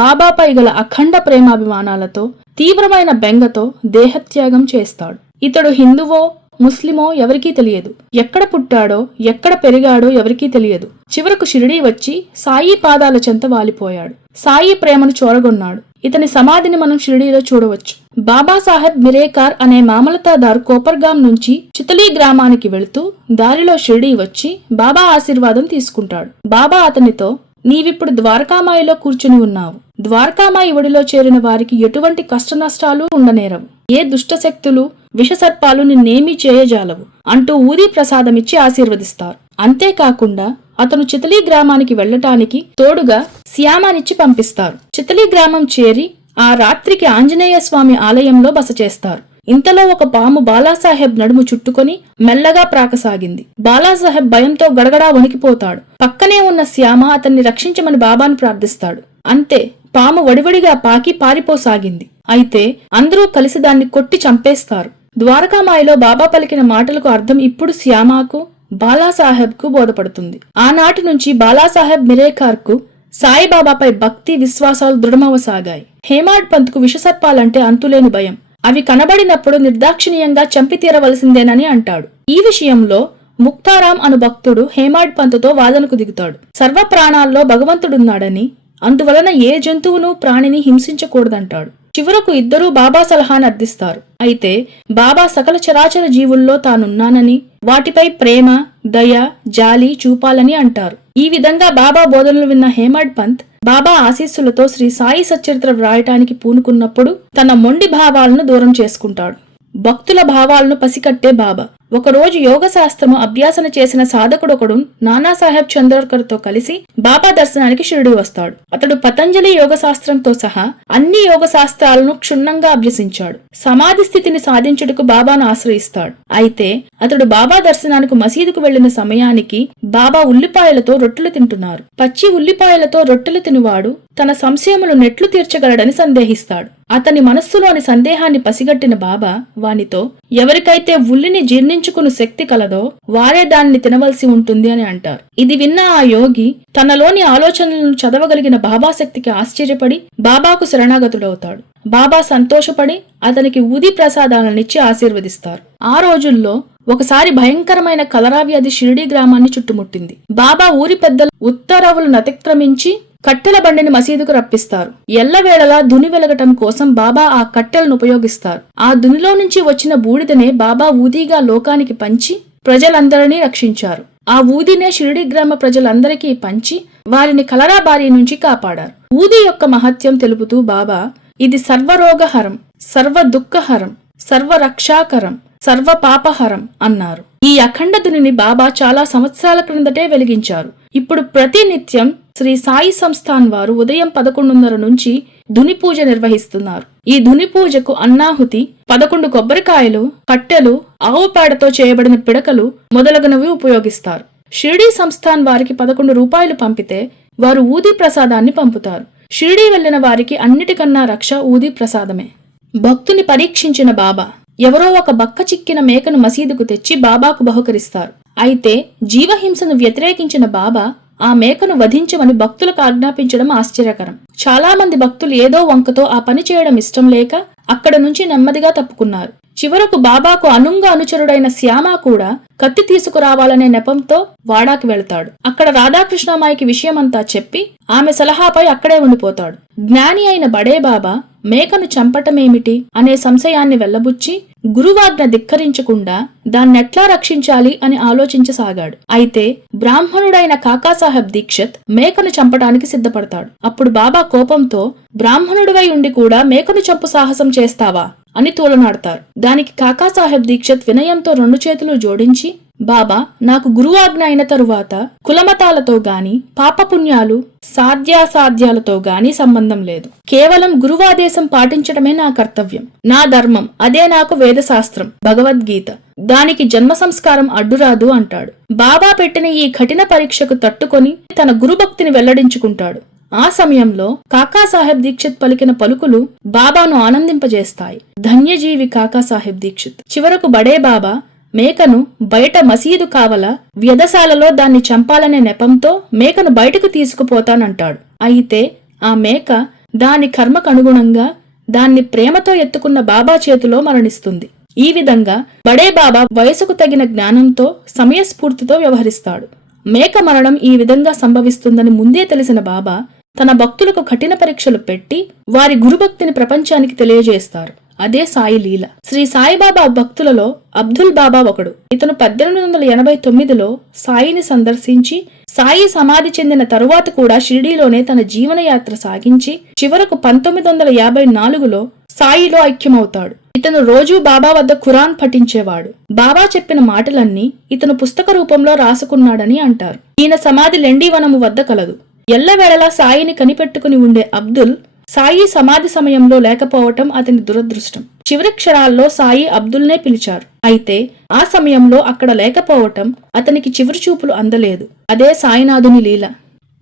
బాబాపై గల అఖండ ప్రేమాభిమానాలతో తీవ్రమైన బెంగతో దేహత్యాగం చేస్తాడు. ఇతడు హిందువో ముస్లిమో ఎవరికీ తెలియదు. ఎక్కడ పుట్టాడో ఎక్కడ పెరిగాడో ఎవరికీ తెలియదు. చివరకు షిరిడీ వచ్చి సాయి పాదాల చెంత వాలిపోయాడు. సాయి ప్రేమను చూరగొన్నాడు. ఇతని సమాధిని మనం షిరిడీలో చూడవచ్చు. బాబాసాహెబ్ మిరేకార్ అనే మామలతాదారు కోపర్గాం నుంచి చితలీ గ్రామానికి వెళుతూ దారిలో షిరిడీ వచ్చి బాబా ఆశీర్వాదం తీసుకుంటాడు. బాబా అతనితో, నీవిప్పుడు ద్వారకామాయిలో కూర్చుని ఉన్నావు. ద్వారకామాయి ఒడిలో చేరిన వారికి ఎటువంటి కష్టనష్టాలు ఉండనేరవు. ఏ దుష్టశక్తులు విషసర్పాలు నిన్నేమీ చేయజాలవు అంటూ ఊదీ ప్రసాదమిచ్చి ఆశీర్వదిస్తారు. అంతేకాకుండా అతను చితలీ గ్రామానికి వెళ్లటానికి తోడుగా శ్యామానిచ్చి పంపిస్తారు. చితలీ గ్రామం చేరి ఆ రాత్రికి ఆంజనేయ స్వామి ఆలయంలో బస చేస్తారు. ఇంతలో ఒక పాము బాలాసాహెబ్ నడుము చుట్టుకొని మెల్లగా ప్రాకసాగింది. బాలాసాహెబ్ భయంతో గడగడా వణికిపోతాడు. పక్కనే ఉన్న శ్యామ అతన్ని రక్షించమని బాబాను ప్రార్థిస్తాడు. అంతే, పాము వడివడిగా పాకి పారిపోసాగింది. అయితే అందరూ కలిసి దాన్ని కొట్టి చంపేస్తారు. ద్వారకామాయిలో బాబా పలికిన మాటలకు అర్థం ఇప్పుడు శ్యామాకు, బాలాసాహెబ్కు బోధపడుతుంది. ఆనాటి నుంచి బాలాసాహెబ్ మిరేకార్కు సాయిబాబాపై భక్తి విశ్వాసాలు దృఢమవసాగాయి. హేమాడ్ పంత్కు విషసర్పాలంటే అంతులేని భయం. అవి కనబడినప్పుడు నిర్దాక్షిణీయంగా చంపి తీరవలసిందేనని అంటాడు. ఈ విషయంలో ముక్తారాం అను భక్తుడు హేమాడ్ పంత్తో వాదనకు దిగుతాడు. సర్వ ప్రాణాల్లో భగవంతుడున్నాడని, అందువలన ఏ జంతువును ప్రాణిని హింసించకూడదంటాడు. చివరకు ఇద్దరూ బాబా సలహాను అర్థిస్తారు. అయితే బాబా సకల చరాచర జీవుల్లో తానున్నానని, వాటిపై ప్రేమ, దయ, జాలి చూపాలని అంటారు. ఈ విధంగా బాబా బోధనలు విన్న హేమాడ్ పంత్ బాబా ఆశీస్సులతో శ్రీ సాయి సచ్చరిత్ర వ్రాయటానికి పూనుకున్నప్పుడు తన మొండి భావాలను దూరం చేసుకుంటాడు. భక్తుల భావాలను పసికట్టే బాబా ఒకరోజు యోగ శాస్త్రము అభ్యాసన చేసిన సాధకుడొకడు నానాసాహెబ్ చంద్రకర్ తో కలిసి బాబా దర్శనానికి షిరిడీ వస్తాడు. అతడు పతంజలి యోగ శాస్త్రంతో సహా అన్ని యోగ శాస్త్రాలను క్షుణ్ణంగా అభ్యసించాడు. సమాధి స్థితిని సాధించుటకు బాబాను ఆశ్రయిస్తాడు. అయితే అతడు బాబా దర్శనానికి మసీదుకు వెళ్లిన సమయానికి బాబా ఉల్లిపాయలతో రొట్టెలు తింటున్నారు. పచ్చి ఉల్లిపాయలతో రొట్టెలు తినువాడు తన సంశయములు నెట్లు తీర్చగలడని సందేహిస్తాడు. అతని మనస్సులోని సందేహాన్ని పసిగట్టిన బాబా వానితో, ఎవరికైతే ఉల్లిని జీర్ణించుకుని శక్తి కలదో వారే దాన్ని తినవలసి ఉంటుంది అని అంటారు. ఇది విన్న ఆ యోగి తనలోని ఆలోచనలను చదవగలిగిన బాబా శక్తికి ఆశ్చర్యపడి బాబాకు శరణాగతుడవుతాడు. బాబా సంతోషపడి అతనికి ఊది ప్రసాదాలనిచ్చి ఆశీర్వదిస్తారు. ఆ రోజుల్లో ఒకసారి భయంకరమైన కలరా వ్యాధి షిరిడీ గ్రామాన్ని చుట్టుముట్టింది. బాబా ఊరి పెద్దలు ఉత్తరవులను అతిక్రమించి కట్టెల బండిని మసీదుకు రప్పిస్తారు. ఎల్లవేళలా దుని వెలగటం కోసం బాబా ఆ కట్టెలను ఉపయోగిస్తారు. ఆ దునిలో నుంచి వచ్చిన బూడిదనే బాబా ఊదీగా లోకానికి పంచి ప్రజలందరినీ రక్షించారు. ఆ ఊదినే షిరిడీ గ్రామ ప్రజలందరికీ పంచి వారిని కలరా బారి నుంచి కాపాడారు. ఊది యొక్క మహత్యం తెలుపుతూ బాబా, ఇది సర్వరోగహరం, సర్వ దుఃఖహరం, సర్వరక్షాకరం, సర్వ పాపహరం అన్నారు. ఈ అఖండ దునిని బాబా చాలా సంవత్సరాల క్రిందటే వెలిగించారు. ఇప్పుడు ప్రతి నిత్యం శ్రీ సాయి సంస్థాన్ వారు ఉదయం 11:30 నుంచి ధుని పూజ నిర్వహిస్తున్నారు. ఈ ధుని పూజకు అన్నాహుతి 11 కొబ్బరికాయలు, కట్టెలు, ఆవు పేడతో చేయబడిన పిడకలు మొదలగునవి ఉపయోగిస్తారు. షిరిడీ సంస్థాన్ వారికి 11 రూపాయలు పంపితే వారు ఊదీ ప్రసాదాన్ని పంపుతారు. షిరిడీ వెళ్లిన వారికి అన్నిటికన్నా రక్ష ఊదీ ప్రసాదమే. భక్తుని పరీక్షించిన బాబా ఎవరో ఒక బక్క చిక్కిన మేకను మసీదుకు తెచ్చి బాబాకు బహుకరిస్తారు. అయితే జీవహింసను వ్యతిరేకించిన బాబా ఆ మేకను వధించమని భక్తులకు ఆజ్ఞాపించడం ఆశ్చర్యకరం. చాలా మంది భక్తులు ఏదో వంకతో ఆ పని చేయడం ఇష్టం లేక అక్కడ నుంచి నెమ్మదిగా తప్పుకున్నారు. చివరకు బాబాకు అనుంగ అనుచరుడైన శ్యామ కూడా కత్తి తీసుకురావాలనే నెపంతో వాడాకి వెళతాడు. అక్కడ రాధాకృష్ణమాయికి విషయమంతా చెప్పి ఆమె సలహాపై అక్కడే ఉండిపోతాడు. జ్ఞాని అయిన బడే బాబా మేకను చంపటమేమిటి అనే సంశయాన్ని వెల్లబుచ్చి గురువాజ్ఞ ధిక్కరించకుండా దాన్నెట్లా రక్షించాలి అని ఆలోచించసాగాడు. అయితే బ్రాహ్మణుడైన కాకాసాహెబ్ దీక్షిత్ మేకను చంపడానికి సిద్ధపడతాడు. అప్పుడు బాబా కోపంతో, బ్రాహ్మణుడివై ఉండి కూడా మేకను చంపు సాహసం చేస్తావా అని తూలనాడతారు. దానికి కాకాసాహెబ్ దీక్షిత్ వినయంతో 2 చేతులు జోడించి, బాబా, నాకు గురువాజ్ఞ అయిన తరువాత కులమతాలతో గాని పాపపుణ్యాలు సాధ్యాసాధ్యాలతో గాని సంబంధం లేదు. కేవలం గురువాదేశం పాటించడమే నా కర్తవ్యం, నా ధర్మం, అదే నాకు వేదశాస్త్రం, భగవద్గీత. దానికి జన్మ సంస్కారం అడ్డురాదు అంటాడు. బాబా పెట్టిన ఈ కఠిన పరీక్షకు తట్టుకొని తన గురుభక్తిని వెల్లడించుకుంటాడు. ఆ సమయంలో కాకాసాహెబ్ దీక్షిత్ పలికిన పలుకులు బాబాను ఆనందింపజేస్తాయి. ధన్యజీవి కాకాసాహెబ్ దీక్షిత్. చివరకు బడే బాబా మేకను బయట మసీదు కావల వ్యధశాలలో దాన్ని చంపాలనే నెపంతో మేకను బయటకు తీసుకుపోతానంటాడు. అయితే ఆ మేక దాని కర్మకనుగుణంగా దాన్ని ప్రేమతో ఎత్తుకున్న బాబా చేతిలో మరణిస్తుంది. ఈ విధంగా బడే బాబా వయసుకు తగిన జ్ఞానంతో సమయస్ఫూర్తితో వ్యవహరిస్తాడు. మేక మరణం ఈ విధంగా సంభవిస్తుందని ముందే తెలిసిన బాబా తన భక్తులకు కఠిన పరీక్షలు పెట్టి వారి గురుభక్తిని ప్రపంచానికి తెలియజేస్తారు. అదే సాయి లీల. శ్రీ సాయిబాబా భక్తులలో అబ్దుల్ బాబా ఒకడు. ఇతను 1889లో సాయిని సందర్శించి సాయి సమాధి చెందిన తరువాత కూడా షిరిడీలోనే తన జీవనయాత్ర సాగించి చివరకు 1954లో సాయిలో ఐక్యమవుతాడు. ఇతను రోజూ బాబా వద్ద ఖురాన్ పఠించేవాడు. బాబా చెప్పిన మాటలన్నీ ఇతను పుస్తక రూపంలో రాసుకున్నాడని అంటారు. ఈయన సమాధి లెండివనము వద్ద కలదు. ఎల్లవేళలా సాయిని కనిపెట్టుకుని ఉండే అబ్దుల్ సాయి సమాధి సమయంలో లేకపోవటం అతని దురదృష్టం. చివరి క్షణాల్లో సాయి అబ్దుల్నే పిలిచారు. అయితే ఆ సమయంలో అక్కడ లేకపోవటం అతనికి చివరి చూపులు అందలేదు. అదే సాయినాథుని లీల.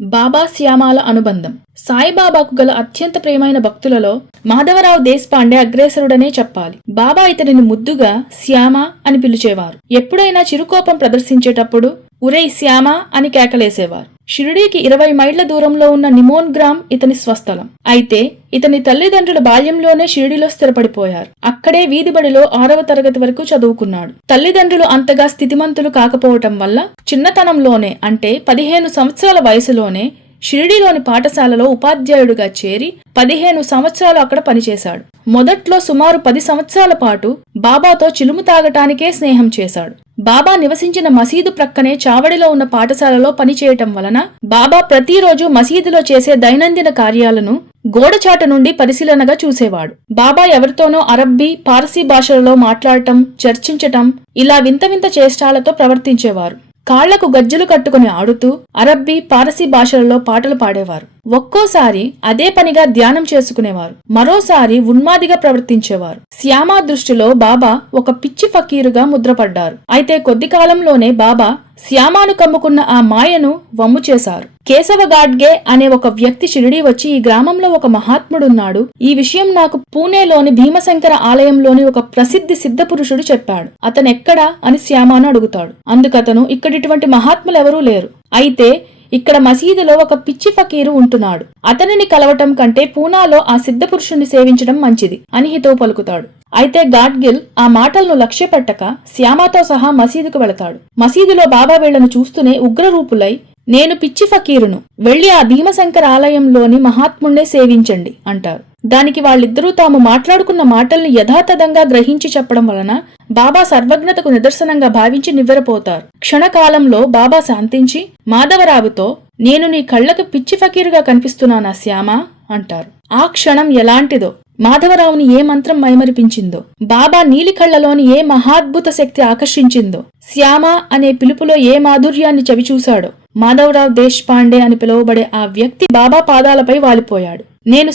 బాబా శ్యామాల అనుబంధం. సాయిబాబాకు గల అత్యంత ప్రియమైన భక్తులలో మాధవరావు దేశపాండే అగ్రేసరుడనే చెప్పాలి. బాబా ఇతనిని ముద్దుగా శ్యామ అని పిలిచేవారు. ఎప్పుడైనా చిరుకోపం ప్రదర్శించేటప్పుడు ఉరై శ్యామ అని కేకలేసేవారు. షిరిడీకి 20 మైళ్ల దూరంలో ఉన్న నిమోన్ గ్రామ్ ఇతని స్వస్థలం. అయితే ఇతని తల్లిదండ్రులు బాల్యంలోనే షిరిడీలో స్థిరపడిపోయారు. అక్కడే వీధిబడిలో 6వ తరగతి వరకు చదువుకున్నాడు. తల్లిదండ్రులు అంతగా స్థితిమంతులు కాకపోవటం వల్ల చిన్నతనంలోనే అంటే 15 సంవత్సరాల వయసులోనే షిరిడీలోని పాఠశాలలో ఉపాధ్యాయుడిగా చేరి 15 సంవత్సరాలు అక్కడ పనిచేశాడు. మొదట్లో సుమారు 10 సంవత్సరాల పాటు బాబాతో చిలుము తాగటానికే స్నేహం చేశాడు. బాబా నివసించిన మసీదు ప్రక్కనే చావడిలో ఉన్న పాఠశాలలో పనిచేయటం వలన బాబా ప్రతిరోజు మసీదులో చేసే దైనందిన కార్యాలను గోడచాట నుండి పరిశీలనగా చూసేవాడు. బాబా ఎవరితోనో అరబ్బీ, పారసీ భాషలలో మాట్లాడటం, చర్చించటం, ఇలా వింత వింత చేష్టాలతో ప్రవర్తించేవారు. కాళ్లకు గజ్జలు కట్టుకుని ఆడుతూ అరబ్బీ, పారసీ భాషలలో పాటలు పాడేవారు. ఒక్కోసారి అదే పనిగా ధ్యానం చేసుకునేవారు. మరోసారి ఉన్మాదిగా ప్రవర్తించేవారు. శ్యామ దృష్టిలో బాబా ఒక పిచ్చి ఫకీరుగా ముద్రపడ్డారు. అయితే కొద్ది కాలంలోనే బాబా శ్యామాను కమ్ముకున్న ఆ మాయను వమ్ము చేశారు. కేశవ గాడ్గే అనే ఒక వ్యక్తి షిరిడీ వచ్చి, ఈ గ్రామంలో ఒక మహాత్ముడున్నాడు, ఈ విషయం నాకు పూణేలోని భీమశంకర ఆలయంలోని ఒక ప్రసిద్ధి సిద్ధ పురుషుడు చెప్పాడు, అతనెక్కడా అని శ్యామాను అడుగుతాడు. అందుకతను, ఇక్కడిటువంటి మహాత్ములెవరూ లేరు, అయితే ఇక్కడ మసీదులో ఒక పిచ్చి ఫకీరు ఉంటున్నాడు, అతనిని కలవటం కంటే పూనాలో ఆ సిద్ధ పురుషుణ్ణి సేవించడం మంచిది అని హితవు పలుకుతాడు. అయితే గాడ్గిల్ ఆ మాటలను లక్ష్యపెట్టక శ్యామతో సహా మసీదుకు వెళతాడు. మసీదులో బాబా వీళ్లను చూస్తూనే ఉగ్రరూపులై, నేను పిచ్చి ఫకీరును, వెళ్లి ఆ భీమశంకర ఆలయంలోని మహాత్ముణ్ణే సేవించండి అంటారు. దానికి వాళ్ళిద్దరూ తాము మాట్లాడుకున్న మాటల్ని యథాతథంగా గ్రహించి చెప్పడం వలన బాబా సర్వజ్ఞతకు నిదర్శనంగా భావించి నివ్వెరపోతారు. క్షణకాలంలో బాబా శాంతించి మాధవరావుతో, నేను నీ కళ్లకు పిచ్చి ఫకీరుగా కనిపిస్తున్నానా శ్యామ అంటారు. ఆ క్షణం ఎలాంటిదో, మాధవరావుని ఏ మంత్రం మైమరిపించిందో, బాబా నీలి కళ్లలోని ఏ మహాద్భుత శక్తి ఆకర్షించిందో, శ్యామ అనే పిలుపులో ఏ మాధుర్యాన్ని చవిచూశాడో, మాధవరావు దేశపాండే అని పిలువబడే ఆ వ్యక్తి బాబా పాదాలపై వాలిపోయాడు. నేను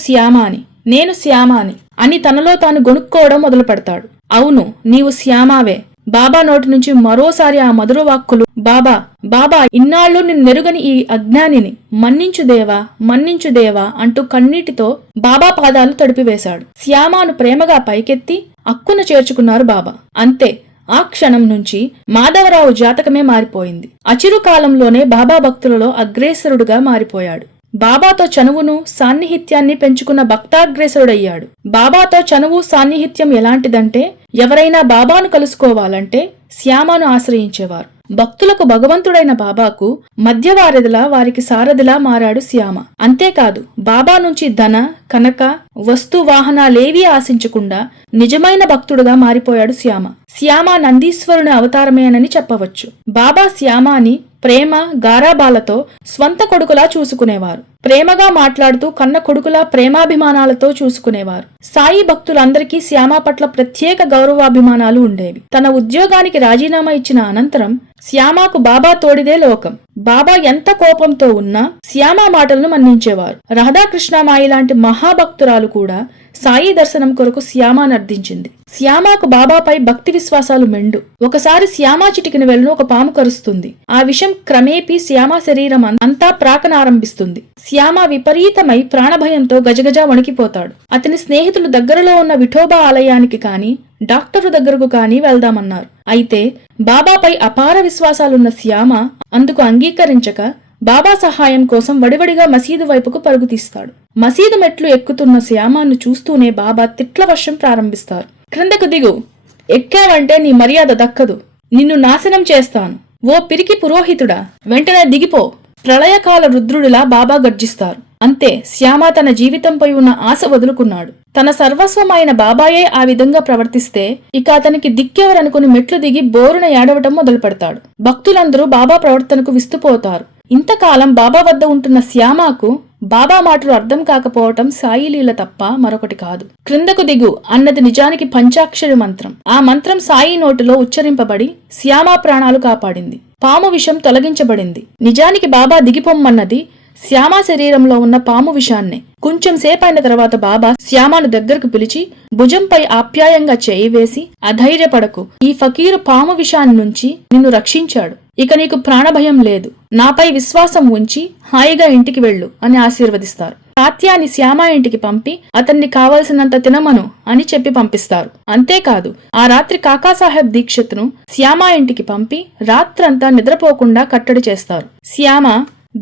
శ్యామాని అని తనలో తాను గొణుక్కోవడం మొదలు పెడతాడు. అవును, నీవు శ్యామావే. బాబా నోటి నుంచి మరోసారి ఆ మధుర వాక్కులు, బాబా ఇన్నాళ్ళు నిన్నెరుగని ఈ అజ్ఞానిని మన్నించు దేవా అంటూ కన్నీటితో బాబా పాదాలు తడిపివేశాడు. శ్యామాను ప్రేమగా పైకెత్తి అక్కున చేర్చుకున్నారు బాబా. అంతే, ఆ క్షణం నుంచి మాధవరావు జాతకమే మారిపోయింది. అచిరుకాలంలోనే బాబా భక్తులలో అగ్రేసరుడుగా మారిపోయాడు. బాబాతో చనువును సాన్నిహిత్యాన్ని పెంచుకున్న భక్తాగ్రేసరుడయ్యాడు. బాబాతో చనువు సాన్నిహిత్యం ఎలాంటిదంటే, ఎవరైనా బాబాను కలుసుకోవాలంటే శ్యామను ఆశ్రయించేవారు. భక్తులకు భగవంతుడైన బాబాకు మధ్యవారధిలా, వారికి సారథిలా మారాడు శ్యామ. అంతేకాదు, బాబా నుంచి ధన, కనక, వస్తు వాహనాలేవీ ఆశించకుండా నిజమైన భక్తుడుగా మారిపోయాడు శ్యామ. శ్యామ నందీశ్వరుని అవతారమేనని చెప్పవచ్చు. బాబా శ్యామాని ప్రేమ, గారాబాలతో స్వంత కొడుకులా చూసుకునేవారు. ప్రేమగా మాట్లాడుతూ కన్న కొడుకులా ప్రేమాభిమానాలతో చూసుకునేవారు. సాయి భక్తులందరికీ శ్యామ పట్ల ప్రత్యేక గౌరవాభిమానాలు ఉండేవి. తన ఉద్యోగానికి రాజీనామా ఇచ్చిన అనంతరం శ్యామకు బాబా తోడిదే లోకం. బాబా ఎంత కోపంతో ఉన్నా శ్యామ మాటలను మన్నించేవారు. రాధాకృష్ణమాయి లాంటి మహాభక్తురాలు కూడా సాయి దర్శనం కొరకు శ్యామాను అర్థించింది. శ్యామకు బాబాపై భక్తి విశ్వాసాలు మెండు. ఒకసారి శ్యామ చిటికిన వెళ్లను ఒక పాము కరుస్తుంది. ఆ విషం క్రమేపీ శ్యామ శరీరం అంతా ప్రాకనారంభిస్తుంది. శ్యామ విపరీతమై ప్రాణభయంతో గజగజ వణికిపోతాడు. అతని స్నేహితులు దగ్గరలో ఉన్న విఠోబా ఆలయానికి కాని, డాక్టరు దగ్గరకు కాని వెళ్దామన్నారు. అయితే బాబాపై అపార విశ్వాసాలున్న శ్యామ అందుకు అంగీకరించక బాబా సహాయం కోసం వడివడిగా మసీదు వైపుకు పరుగుతీస్తాడు. మసీదు మెట్లు ఎక్కుతున్న శ్యామను చూస్తూనే బాబా తిట్ల వర్షం ప్రారంభిస్తారు. క్రిందకు దిగు, ఎక్కావంటే నీ మర్యాద దక్కదు, నిన్ను నాశనం చేస్తాను, ఓ పిరికి పురోహితుడా వెంటనే దిగిపో. ప్రళయకాల రుద్రుడిలా బాబా గర్జిస్తారు. అంతే, శ్యామ తన జీవితంపై ఉన్న ఆశ వదులుకున్నాడు. తన సర్వస్వమైన బాబాయే ఆ విధంగా ప్రవర్తిస్తే ఇక అతనికి దిక్కెవరనుకుని మెట్లు దిగి బోరున ఏడవటం మొదలు పెడతాడు. భక్తులందరూ బాబా ప్రవర్తనకు విస్తుపోతారు. ఇంతకాలం బాబా వద్ద ఉంటున్న శ్యామకు బాబా మాటలు అర్థం కాకపోవటం సాయిలీల తప్ప మరొకటి కాదు. క్రిందకు దిగు అన్నది నిజానికి పంచాక్షరి మంత్రం. ఆ మంత్రం సాయి నోటిలో ఉచ్చరింపబడి శ్యామ ప్రాణాలు కాపాడింది. పాము విషం తొలగించబడింది. నిజానికి బాబా దిగిపోమ్మన్నది శ్యామ శరీరంలో ఉన్న పాము విషాన్నే. కొంచెం సేపైన తర్వాత బాబా శ్యామను దగ్గరకు పిలిచి భుజంపై ఆప్యాయంగా చేయి వేసి, అధైర్యపడకు, ఈ ఫకీరు పాము విషాన్ని నుంచి నిన్ను రక్షించాడు. ఇక నీకు ప్రాణభయం లేదు. నాపై విశ్వాసం ఉంచి హాయిగా ఇంటికి వెళ్ళు అని ఆశీర్వదిస్తారు. తాత్యాని శ్యామ ఇంటికి పంపి అతన్ని కావలసినంత తినమను అని చెప్పి పంపిస్తారు. అంతేకాదు, ఆ రాత్రి కాకాసాహెబ్ దీక్షిత్ను శ్యామ ఇంటికి పంపి రాత్రంతా నిద్రపోకుండా కట్టడి చేస్తారు. శ్యామ,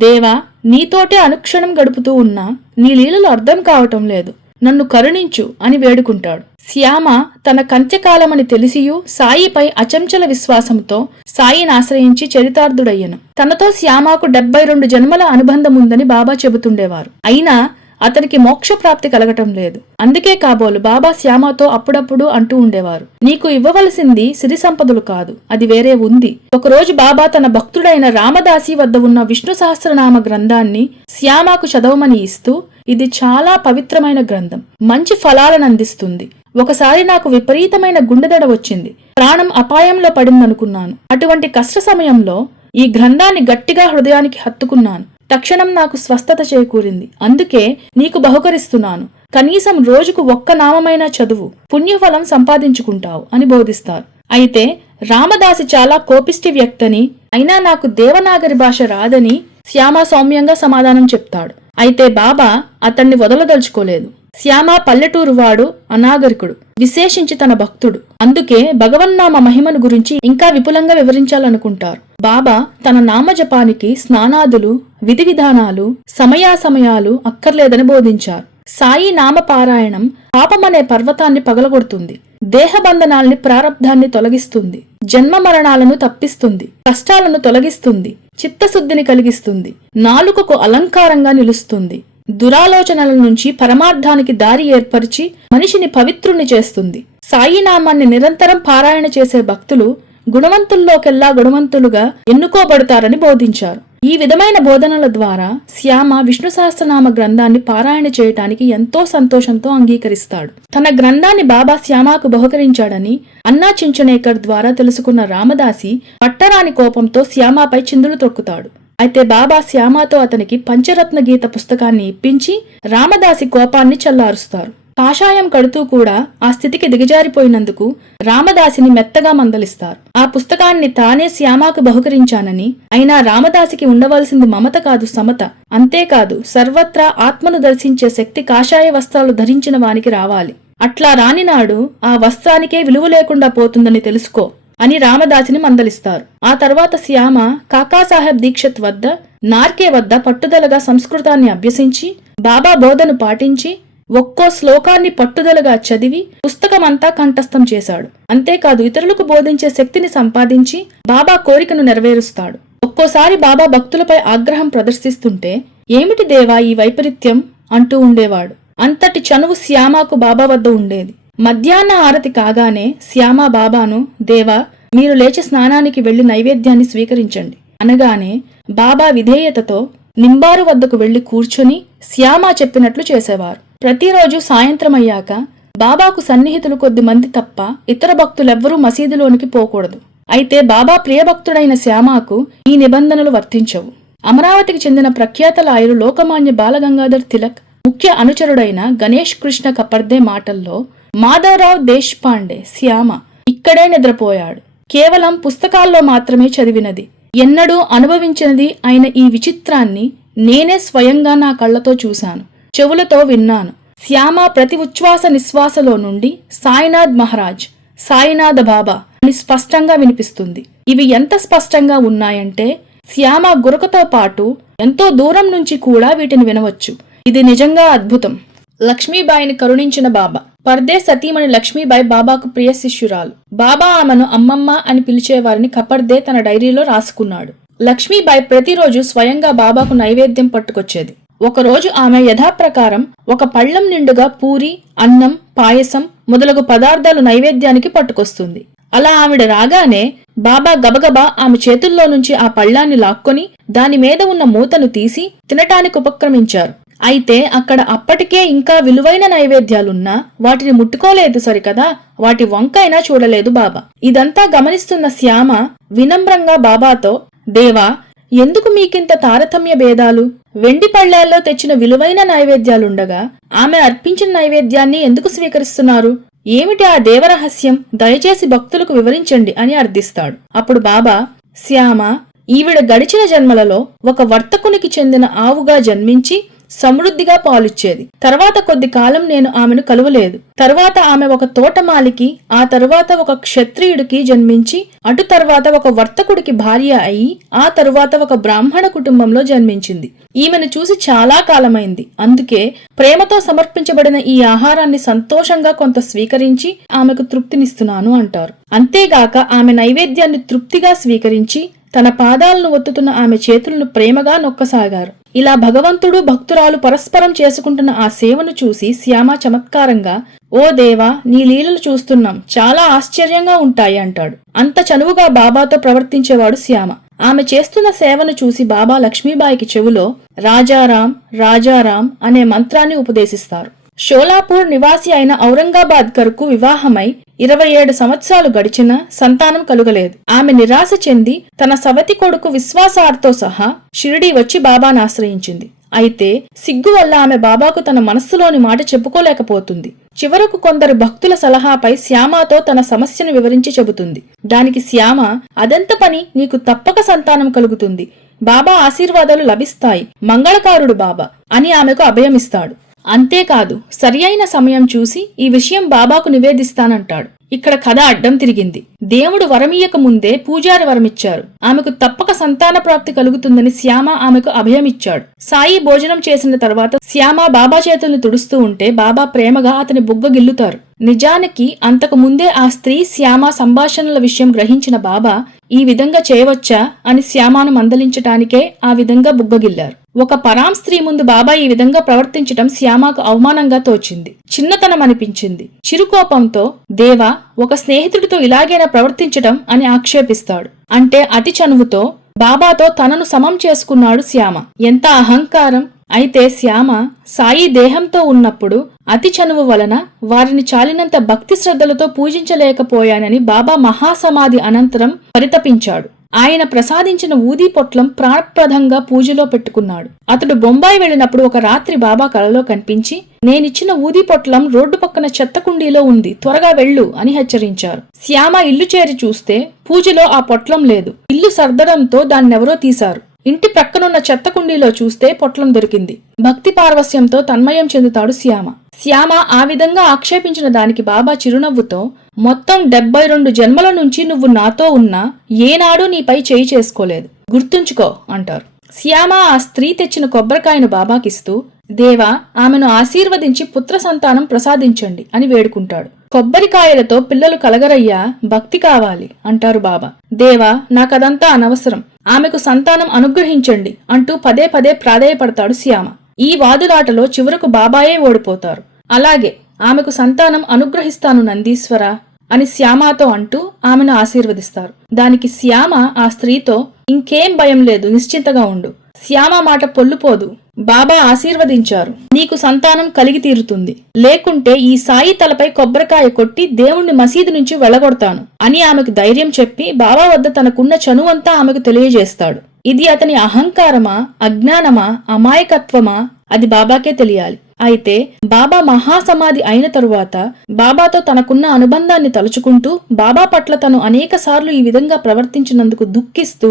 దేవా, నీతోటే అనుక్షణం గడుపుతూ ఉన్నా నీ లీలలు అర్థం కావటం లేదు, నన్ను కరుణించు అని వేడుకుంటాడు. శ్యామ తన కంత్యకాలమని తెలిసియూ సాయిపై అచంచల విశ్వాసంతో సాయిని ఆశ్రయించి చరితార్థుడయ్యను. తనతో శ్యామకు 72 జన్మల అనుబంధముందని బాబా చెబుతుండేవారు. అయినా అతనికి మోక్షప్రాప్తి కలగటం లేదు. అందుకే కాబోలు బాబా శ్యామతో అప్పుడప్పుడు అంటూ ఉండేవారు, నీకు ఇవ్వవలసింది సిరి సంపదలు కాదు, అది వేరే ఉంది. ఒకరోజు బాబా తన భక్తుడైన రామదాసి వద్ద ఉన్న విష్ణు సహస్రనామ గ్రంథాన్ని శ్యామకు చదవమని ఇస్తూ, ఇది చాలా పవిత్రమైన గ్రంథం, మంచి ఫలాలను అందిస్తుంది. ఒకసారి నాకు విపరీతమైన గుండెదడ వచ్చింది, ప్రాణం అపాయంలో పడిందనుకున్నాను. అటువంటి కష్ట సమయంలో ఈ గ్రంథాన్ని గట్టిగా హృదయానికి హత్తుకున్నాను. తక్షణం నాకు స్వస్థత చేకూరింది. అందుకే నీకు బహుకరిస్తున్నాను. కనీసం రోజుకు ఒక్క నామమైనా చదువు, పుణ్యఫలం సంపాదించుకుంటావు అని బోధిస్తారు. అయితే రామదాసి చాలా కోపిష్టి వ్యక్తని, అయినా నాకు దేవనాగరి భాష రాదని శ్యామ సౌమ్యంగా సమాధానం చెప్తాడు. అయితే బాబా అతన్ని వదలదలుచుకోలేదు. శ్యామ పల్లెటూరు వాడు, అనాగరికుడు, విశేషించి తన భక్తుడు. అందుకే భగవన్నామ మహిమను గురించి ఇంకా విపులంగా వివరించాలనుకుంటారు. బాబా తన నామజపానికి స్నానాదులు, విధి విధానాలు, సమయాసమయాలు అక్కర్లేదని బోధించారు. సాయి నామపారాయణం పాపమనే పర్వతాన్ని పగలగొడుతుంది, దేహబంధనాల్ని, ప్రారబ్ధాన్ని తొలగిస్తుంది, జన్మ మరణాలను తప్పిస్తుంది, కష్టాలను తొలగిస్తుంది, చిత్తశుద్ధిని కలిగిస్తుంది, నాలుకకు అలంకారంగా నిలుస్తుంది, దురాలోచనల నుంచి పరమార్థానికి దారి ఏర్పరిచి మనిషిని పవిత్రుణ్ణి చేస్తుంది. సాయి నామాన్ని నిరంతరం పారాయణ చేసే భక్తులు గుణవంతుల్లోకెల్లా గుణవంతులుగా ఎన్నుకోబడతారని బోధించారు. ఈ విధమైన బోధనల ద్వారా శ్యామ విష్ణు సహస్రనామ గ్రంథాన్ని పారాయణ చేయటానికి ఎంతో సంతోషంతో అంగీకరిస్తాడు. తన గ్రంథాన్ని బాబా శ్యామకు బహుకరించాడని అన్నా చించనేకర్ ద్వారా తెలుసుకున్న రామదాసి పట్టరాని కోపంతో శ్యామపై చిందులు తొక్కుతాడు. అయితే బాబా శ్యామతో అతనికి పంచరత్న గీత పుస్తకాన్ని ఇప్పించి రామదాసి కోపాన్ని చల్లారుస్తారు. కాషాయం కడుతూ కూడా ఆ స్థితికి దిగజారిపోయినందుకు రామదాసిని మెత్తగా మందలిస్తారు. ఆ పుస్తకాన్ని తానే శ్యామకు బహుకరించానని, అయినా రామదాసికి ఉండవలసింది మమత కాదు, సమత. అంతేకాదు సర్వత్రా ఆత్మను దర్శించే శక్తి కాషాయ వస్త్రాలు ధరించిన వానికి రావాలి. అట్లా రానినాడు ఆ వస్త్రానికే విలువ లేకుండా పోతుందని తెలుసుకో అని రామదాసిని మందలిస్తారు. ఆ తర్వాత శ్యామ కాకాసాహెబ్ దీక్షిత్ వద్ద, నార్కే వద్ద పట్టుదలగా సంస్కృతాన్ని అభ్యసించి బాబా బోధను పాటించి ఒక్కో శ్లోకాన్ని పట్టుదలగా చదివి పుస్తకమంతా కంఠస్థం చేశాడు. అంతేకాదు ఇతరులకు బోధించే శక్తిని సంపాదించి బాబా కోరికను నెరవేరుస్తాడు. ఒక్కోసారి బాబా భక్తులపై ఆగ్రహం ప్రదర్శిస్తుంటే, ఏమిటి దేవా ఈ వైపరీత్యం అంటూ ఉండేవాడు. అంతటి చనువు శ్యామకు బాబా వద్ద ఉండేది. మధ్యాహ్న ఆరతి కాగానే శ్యామ బాబాను, దేవా మీరు లేచి స్నానానికి వెళ్లి నైవేద్యాన్ని స్వీకరించండి అనగానే బాబా విధేయతతో నింబారు వద్దకు వెళ్లి కూర్చొని శ్యామ చెప్పినట్లు చేసేవారు. ప్రతిరోజు సాయంత్రం అయ్యాక బాబాకు సన్నిహితులు కొద్ది మంది తప్ప ఇతర భక్తులెవ్వరూ మసీదులోనికి పోకూడదు. అయితే బాబా ప్రియభక్తుడైన శ్యామకు ఈ నిబంధనలు వర్తించవు. అమరావతికి చెందిన ప్రఖ్యాత లాయరు లోకమాన్య బాలగంగాధర్ తిలక్ ముఖ్య అనుచరుడైన గణేష్ కృష్ణ కపర్దే మాటల్లో, మాధవరావు దేశ్పాండే శ్యామ ఇక్కడే నిద్రపోయాడు. కేవలం పుస్తకాల్లో మాత్రమే చదివినది, ఎన్నడూ అనుభవించినది అయిన ఈ విచిత్రాన్ని నేనే స్వయంగా నా కళ్లతో చూశాను, చెవులతో విన్నాను. శ్యామ ప్రతి ఉచ్ఛ్వాస నిశ్వాసలో నుండి సాయినాథ్ మహారాజ్, సాయినాథ బాబా అని స్పష్టంగా వినిపిస్తుంది. ఇవి ఎంత స్పష్టంగా ఉన్నాయంటే శ్యామ గురకతో పాటు ఎంతో దూరం నుంచి కూడా వీటిని వినవచ్చు. ఇది నిజంగా అద్భుతం. లక్ష్మీబాయిని కరుణించిన బాబా. పర్దే సతీమణి లక్ష్మీబాయి బాబాకు ప్రియ శిష్యురాలు. బాబా ఆమెను అమ్మమ్మ అని పిలిచేవారిని కపర్దే తన డైరీలో రాసుకున్నాడు. లక్ష్మీబాయి ప్రతిరోజు స్వయంగా బాబాకు నైవేద్యం పట్టుకొచ్చేది. ఒకరోజు ఆమె యథాప్రకారం ఒక పళ్లం నిండుగా పూరి, అన్నం, పాయసం మొదలగు పదార్థాలు నైవేద్యానికి పట్టుకొస్తుంది. అలా ఆవిడ రాగానే బాబా గబగబా ఆమె చేతుల్లో నుంచి ఆ పళ్లాన్ని లాక్కొని దాని మీద ఉన్న మూతను తీసి తినటానికి ఉపక్రమించారు. అయితే అక్కడ అప్పటికే ఇంకా విలువైన నైవేద్యాలున్నా వాటిని ముట్టుకోలేదు సరికదా, వాటి వంకైనా చూడలేదు బాబా. ఇదంతా గమనిస్తున్న శ్యామ వినమ్రంగా బాబాతో, దేవా ఎందుకు మీకింత తారతమ్య భేదాలు? వెండి పళ్లాల్లో తెచ్చిన విలువైన నైవేద్యాలుండగా ఆమె అర్పించిన నైవేద్యాన్ని ఎందుకు స్వీకరిస్తున్నారు? ఏమిటి ఆ దేవరహస్యం? దయచేసి భక్తులకు వివరించండి అని అర్థిస్తాడు. అప్పుడు బాబా, శ్యామ ఈవిడ గడిచిన జన్మలలో ఒక వర్తకునికి చెందిన ఆవుగా జన్మించి సమృద్ధిగా పాలిచ్చేది. తర్వాత కొద్ది కాలం నేను ఆమెను కలువలేదు. తరువాత ఆమె ఒక తోటమాలికి, ఆ తరువాత ఒక క్షత్రియుడికి జన్మించి, అటు తర్వాత ఒక వర్తకుడికి భార్య అయి, ఆ తరువాత ఒక బ్రాహ్మణ కుటుంబంలో జన్మించింది. ఈమెను చూసి చాలా కాలమైంది. అందుకే ప్రేమతో సమర్పించబడిన ఈ ఆహారాన్ని సంతోషంగా కొంత స్వీకరించి ఆమెకు తృప్తినిస్తున్నాను అంటారు. అంతేగాక ఆమె నైవేద్యాన్ని తృప్తిగా స్వీకరించి తన పాదాలను ఒత్తుతున్న ఆమె చేతులను ప్రేమగా నొక్కసాగారు. ఇలా భగవంతుడు భక్తురాలు పరస్పరం చేసుకుంటున్న ఆ సేవను చూసి శ్యామ చమత్కారంగా, ఓ దేవా నీ లీలలు చూస్తున్నాం, చాలా ఆశ్చర్యంగా ఉంటాయి అంటాడు. అంత చనువుగా బాబాతో ప్రవర్తించేవాడు శ్యామ. ఆమె చేస్తున్న సేవను చూసి బాబా లక్ష్మీబాయికి చెవులో రాజారాం రాజారాం అనే మంత్రాన్ని ఉపదేశిస్తారు. షోలాపూర్ నివాసి అయిన ఔరంగాబాద్కర్కు వివాహమై 27 సంవత్సరాలు గడిచినా సంతానం కలుగలేదు. ఆమె నిరాశ చెంది తన సవతి కొడుకు విశ్వాసార్తో సహా షిరిడీ వచ్చి బాబాను ఆశ్రయించింది. అయితే సిగ్గు వల్ల ఆమె బాబాకు తన మనస్సులోని మాట చెప్పుకోలేకపోతుంది. చివరకు కొందరు భక్తుల సలహాపై శ్యామతో తన సమస్యను వివరించి చెబుతుంది. దానికి శ్యామ, అదెంత పని, నీకు తప్పక సంతానం కలుగుతుంది, బాబా ఆశీర్వాదాలు లభిస్తాయి, మంగళకారుడు బాబా అని ఆమెకు అభయమిస్తాడు. అంతేకాదు సరియైన సమయం చూసి ఈ విషయం బాబాకు నివేదిస్తానంటాడు. ఇక్కడ కథ అడ్డం తిరిగింది. దేవుడు వరమియ్యక ముందే పూజారి వరమిచ్చారు. ఆమెకు తప్పక సంతాన ప్రాప్తి కలుగుతుందని శ్యామ ఆమెకు అభయమిచ్చాడు. సాయి భోజనం చేసిన తర్వాత శ్యామ బాబా చేతుల్ని తుడుస్తూ ఉంటే బాబా ప్రేమగా అతని బుగ్గ గిల్లుతారు. నిజానికి అంతకు ముందే ఆ స్త్రీ శ్యామ సంభాషణల విషయం గ్రహించిన బాబా ఈ విధంగా చేయవచ్చా అని శ్యామను మందలించటానికే ఆ విధంగా బుగ్గగిల్లారు. ఒక పరాం స్త్రీ ముందు బాబా ఈ విధంగా ప్రవర్తించటం శ్యామకు అవమానంగా తోచింది, చిన్నతనం అనిపించింది. చిరుకోపంతో, దేవా ఒక స్నేహితుడితో ఇలాగైనా ప్రవర్తించటం అని ఆక్షేపిస్తాడు. అంటే అతి చనువుతో బాబాతో తనను సమం చేసుకున్నాడు శ్యామ. ఎంత అహంకారం! అయితే శ్యామ సాయి దేహంతో ఉన్నప్పుడు అతి చనువు వలన వారిని చాలినంత భక్తి శ్రద్ధలతో పూజించలేకపోయానని బాబా మహాసమాధి అనంతరం పరితపించాడు. ఆయన ప్రసాదించిన ఊదీ పొట్లం ప్రాణప్రదంగా పూజలో పెట్టుకున్నాడు. అతడు బొంబాయి వెళ్లినప్పుడు ఒక రాత్రి బాబా కలలో కనిపించి, నేనిచ్చిన ఊదీ పొట్లం రోడ్డు పక్కన చెత్త కుండీలో ఉంది, త్వరగా వెళ్ళు అని హెచ్చరించారు. శ్యామ ఇల్లు చేరి చూస్తే పూజలో ఆ పొట్లం లేదు. ఇల్లు సర్దడంతో దాన్నెవరో తీశారు. ఇంటి ప్రక్కనున్న చెత్త కుండీలో చూస్తే పొట్లం దొరికింది. భక్తి పార్వస్యంతో తన్మయం చెందుతాడు శ్యామ. శ్యామ ఆ విధంగా ఆక్షేపించిన దానికి బాబా చిరునవ్వుతో, మొత్తం 72 జన్మల నుంచి నువ్వు నాతో ఉన్నా ఏనాడూ నీపై చేయి చేసుకోలేదు, గుర్తుంచుకో అంటారు. శ్యామ ఆ స్త్రీ తెచ్చిన కొబ్బరికాయను బాబాకిస్తూ, దేవా, ఆమెను ఆశీర్వదించి పుత్ర సంతానం ప్రసాదించండి అని వేడుకుంటాడు. కొబ్బరికాయలతో పిల్లలు కలగరయ్యా, భక్తి కావాలి అంటారు బాబా. దేవా, నాకదంతా అనవసరం, ఆమెకు సంతానం అనుగ్రహించండి అంటూ పదే పదే ప్రాధేయపడతాడు శ్యామ. ఈ వాదులాటలో చివరకు బాబాయే ఓడిపోతారు. అలాగే ఆమెకు సంతానం అనుగ్రహిస్తాను నందీశ్వర అని శ్యామతో అంటూ ఆమెను ఆశీర్వదిస్తారు. దానికి శ్యామ ఆ స్త్రీతో, ఇంకేం భయం లేదు, నిశ్చింతగా ఉండు. శ్యామ మాట పొల్లుపోదు. బాబా ఆశీర్వదించారు, నీకు సంతానం కలిగి తీరుతుంది, లేకుంటే ఈ సాయి తలపై కొబ్బరికాయ కొట్టి దేవుణ్ణి మసీదు నుంచి వెళ్లగొడతాను అని ఆమెకు ధైర్యం చెప్పి బాబా వద్ద తనకున్న చనువంతా ఆమెకు తెలియజేస్తాడు. ఇది అతని అహంకారమా, అజ్ఞానమా, అమాయకత్వమా అది బాబాకే తెలియాలి. అయితే బాబా మహాసమాధి అయిన తరువాత బాబాతో తనకున్న అనుబంధాన్ని తలుచుకుంటూ బాబా పట్ల తను అనేక సార్లు ఈ విధంగా ప్రవర్తించినందుకు దుఃఖిస్తూ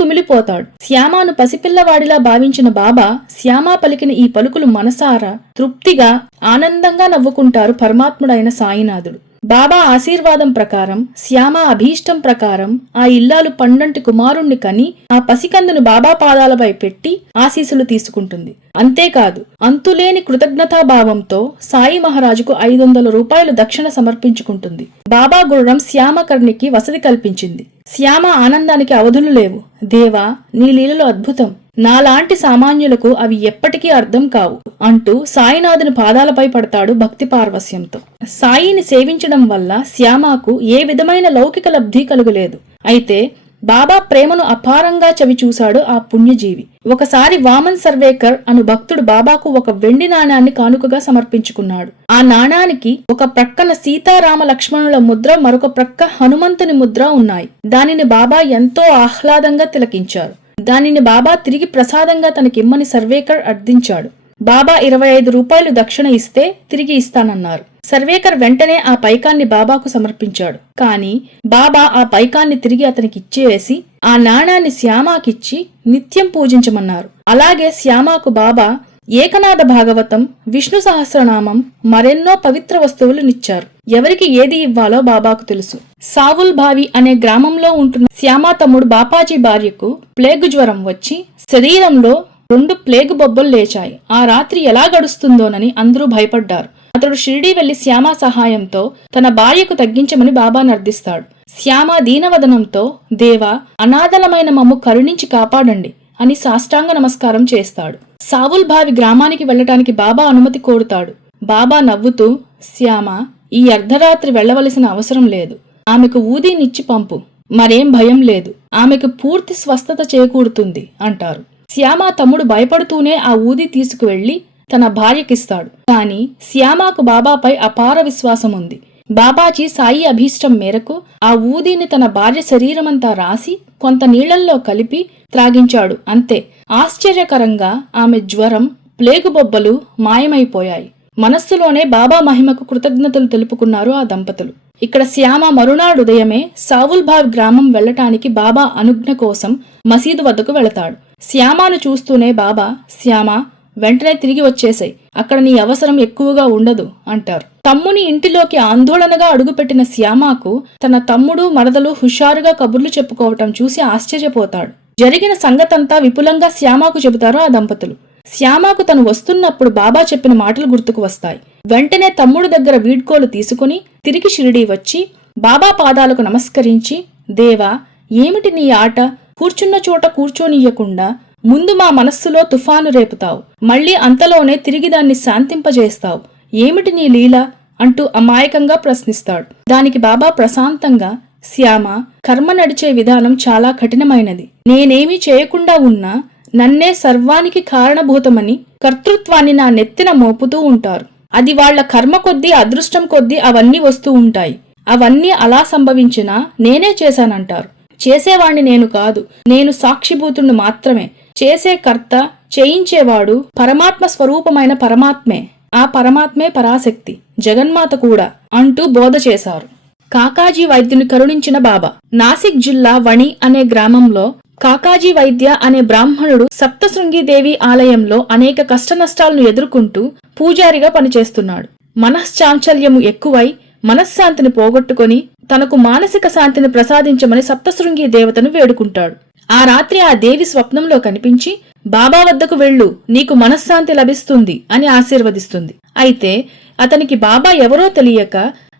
కుమిలిపోతాడు. శ్యామను పసిపిల్లవాడిలా భావించిన బాబా శ్యామ పలికిన ఈ పలుకులు మనసారా తృప్తిగా ఆనందంగా నవ్వుకుంటారు పరమాత్ముడైన సాయినాథుడు. బాబా ఆశీర్వాదం ప్రకారం శ్యామ అభీష్టం ప్రకారం ఆ ఇల్లాలు పండంటి కుమారుణ్ణి కని ఆ పసికందును బాబా పాదాలపై పెట్టి ఆశీస్సులు తీసుకుంటుంది. అంతేకాదు, అంతులేని కృతజ్ఞతాభావంతో సాయి మహారాజుకు 500 రూపాయలు దక్షిణ సమర్పించుకుంటుంది. బాబా గుర్రం శ్యామకర్ణికి వసతి కల్పించింది. శ్యామ ఆనందానికి అవధులు లేవు. దేవా, నీ లీలలు అద్భుతం, నాలాంటి సామాన్యులకు అవి ఎప్పటికీ అర్థం కావు అంటూ సాయినాథుని పాదాలపై పడతాడు భక్తి పార్వస్యంతో. సాయిని సేవించడం వల్ల శ్యామకు ఏ విధమైన లౌకిక లబ్ధి కలుగలేదు. అయితే బాబా ప్రేమను అపారంగా చవి చూశాడు ఆ పుణ్యజీవి. ఒకసారి వామన్ సర్వేకర్ అను భక్తుడు బాబాకు ఒక వెండి నాణాన్ని కానుకగా సమర్పించుకున్నాడు. ఆ నాణానికి ఒక ప్రక్కన సీతారామ లక్ష్మణుల ముద్ర, మరొక ప్రక్క హనుమంతుని ముద్ర ఉన్నాయి. దానిని బాబా ఎంతో ఆహ్లాదంగా తిలకించారు. దానిని బాబా తిరిగి ప్రసాదంగా తనకిమ్మని సర్వేకర్ అర్థించాడు. బాబా 25 రూపాయలు దక్షిణ ఇస్తే తిరిగి ఇస్తానన్నారు. సర్వేకర్ వెంటనే ఆ పైకాన్ని బాబాకు సమర్పించాడు. కాని బాబా ఆ పైకాన్ని తిరిగి అతనికి ఇచ్చేసి ఆ నాణాన్ని శ్యామకిచ్చి నిత్యం పూజించమన్నారు. అలాగే శ్యామకు బాబా ఏకనాథ భాగవతం, విష్ణు సహస్రనామం, మరెన్నో పవిత్ర వస్తువులనిచ్చారు. ఎవరికి ఏది ఇవ్వాలో బాబాకు తెలుసు. సావుల్ భావి అనే గ్రామంలో ఉంటున్న శ్యామ తమ్ముడు బాపాజీ భార్యకు ప్లేగు జ్వరం వచ్చి శరీరంలో 2 ప్లేగు బొబ్బలు లేచాయి. ఆ రాత్రి ఎలా గడుస్తుందోనని అందరూ భయపడ్డారు. అతడు షిరిడీ వెళ్లి శ్యామ సహాయంతో తన భార్యకు తగ్గించమని బాబాను అర్థిస్తాడు. శ్యామ దీనవదనంతో, దేవా, అనాథలమైన మమ్ము కరుణించి కాపాడండి అని సాష్టాంగ నమస్కారం చేస్తాడు. సావుల్ భావి గ్రామానికి వెళ్లటానికి బాబా అనుమతి కోరుతాడు. బాబా నవ్వుతూ, శ్యామ, ఈ అర్ధరాత్రి వెళ్లవలసిన అవసరం లేదు. ఆమెకు ఊదీనిచ్చి పంపు, మరేం భయం లేదు, ఆమెకు పూర్తి స్వస్థత చేకూరుతుంది అంటారు. శ్యామ తమ్ముడు భయపడుతూనే ఆ ఊదీ తీసుకువెళ్లి తన భార్యకిస్తాడు. కాని శ్యామకు బాబాపై అపార విశ్వాసం ఉంది. బాబాజీ సాయి అభీష్టం మేరకు ఆ ఊదీని తన భార్య శరీరమంతా రాసి కొంత నీళ్లల్లో కలిపి త్రాగించాడు. అంతే, ఆశ్చర్యకరంగా ఆమె జ్వరం, ప్లేగు బొబ్బలు మాయమైపోయాయి. మనస్సులోనే బాబా మహిమకు కృతజ్ఞతలు తెలుపుకున్నారు ఆ దంపతులు. ఇక్కడ శ్యామ మరునాడు ఉదయమే సావుల్ భావ్ గ్రామం వెళ్లటానికి బాబా అనుజ్ఞ కోసం మసీదు వద్దకు వెళతాడు. శ్యామను చూస్తూనే బాబా, శ్యామ, వెంటనే తిరిగి వచ్చేసాయి, అక్కడ నీ అవసరం ఎక్కువగా ఉండదు అంటారు. తమ్ముని ఇంటిలోకి ఆందోళనగా అడుగుపెట్టిన శ్యామకు తన తమ్ముడు, మరదలు హుషారుగా కబుర్లు చెప్పుకోవటం చూసి ఆశ్చర్యపోతాడు. జరిగిన సంగతంతా విపులంగా శ్యామకు చెబుతారు ఆ దంపతులు. శ్యామకు తను వస్తున్నప్పుడు బాబా చెప్పిన మాటలు గుర్తుకు వస్తాయి. వెంటనే తమ్ముడు దగ్గర వీడ్కోలు తీసుకుని తిరిగి షిరిడీ వచ్చి బాబా పాదాలకు నమస్కరించి, దేవా, ఏమిటి నీ ఆట, కూర్చున్న చోట కూర్చోనియ్యకుండా ముందు మా మనస్సులో తుఫాను రేపుతావు, మళ్లీ అంతలోనే తిరిగి దాన్ని శాంతింపజేస్తావు, ఏమిటి నీ లీల అంటూ అమాయకంగా ప్రశ్నిస్తాడు. దానికి బాబా ప్రశాంతంగా, శ్యామ, కర్మ నడిచే విధానం చాలా కఠినమైనది. నేనేమీ చేయకుండా ఉన్నా నన్నే సర్వానికి కారణభూతమని కర్తృత్వాన్ని నా నెత్తిన మోపుతూ ఉంటారు. అది వాళ్ల కర్మ కొద్దీ, అదృష్టం కొద్దీ అవన్నీ వస్తూ ఉంటాయి. అవన్నీ అలా సంభవించినా నేనే చేశానంటారు. చేసేవాణ్ణి నేను కాదు, నేను సాక్షిభూతుణ్ణి మాత్రమే. చేసే కర్త, చేయించేవాడు పరమాత్మ స్వరూపమైన పరమాత్మే. ఆ పరమాత్మే పరాశక్తి, జగన్మాత కూడా అంటూ బోధ చేశారు. కాకాజీ వైద్యుని కరుణించిన బాబా. నాసిక్ జిల్లా వణి అనే గ్రామంలో కాకాజీ వైద్య అనే బ్రాహ్మణుడు సప్తశృంగిదేవి ఆలయంలో అనేక కష్టనష్టాలను ఎదుర్కొంటూ పూజారిగా పనిచేస్తున్నాడు. మనశ్చాంచల్యము ఎక్కువై మనశ్శాంతిని పోగొట్టుకుని తనకు మానసిక శాంతిని ప్రసాదించమని సప్తశృంగి దేవతను వేడుకుంటాడు. ఆ రాత్రి ఆ దేవి స్వప్నంలో కనిపించి, బాబా వద్దకు వెళ్ళు, నీకు మనశ్శాంతి లభిస్తుంది అని ఆశీర్వదిస్తుంది. అయితే అతనికి బాబా ఎవరో తెలియక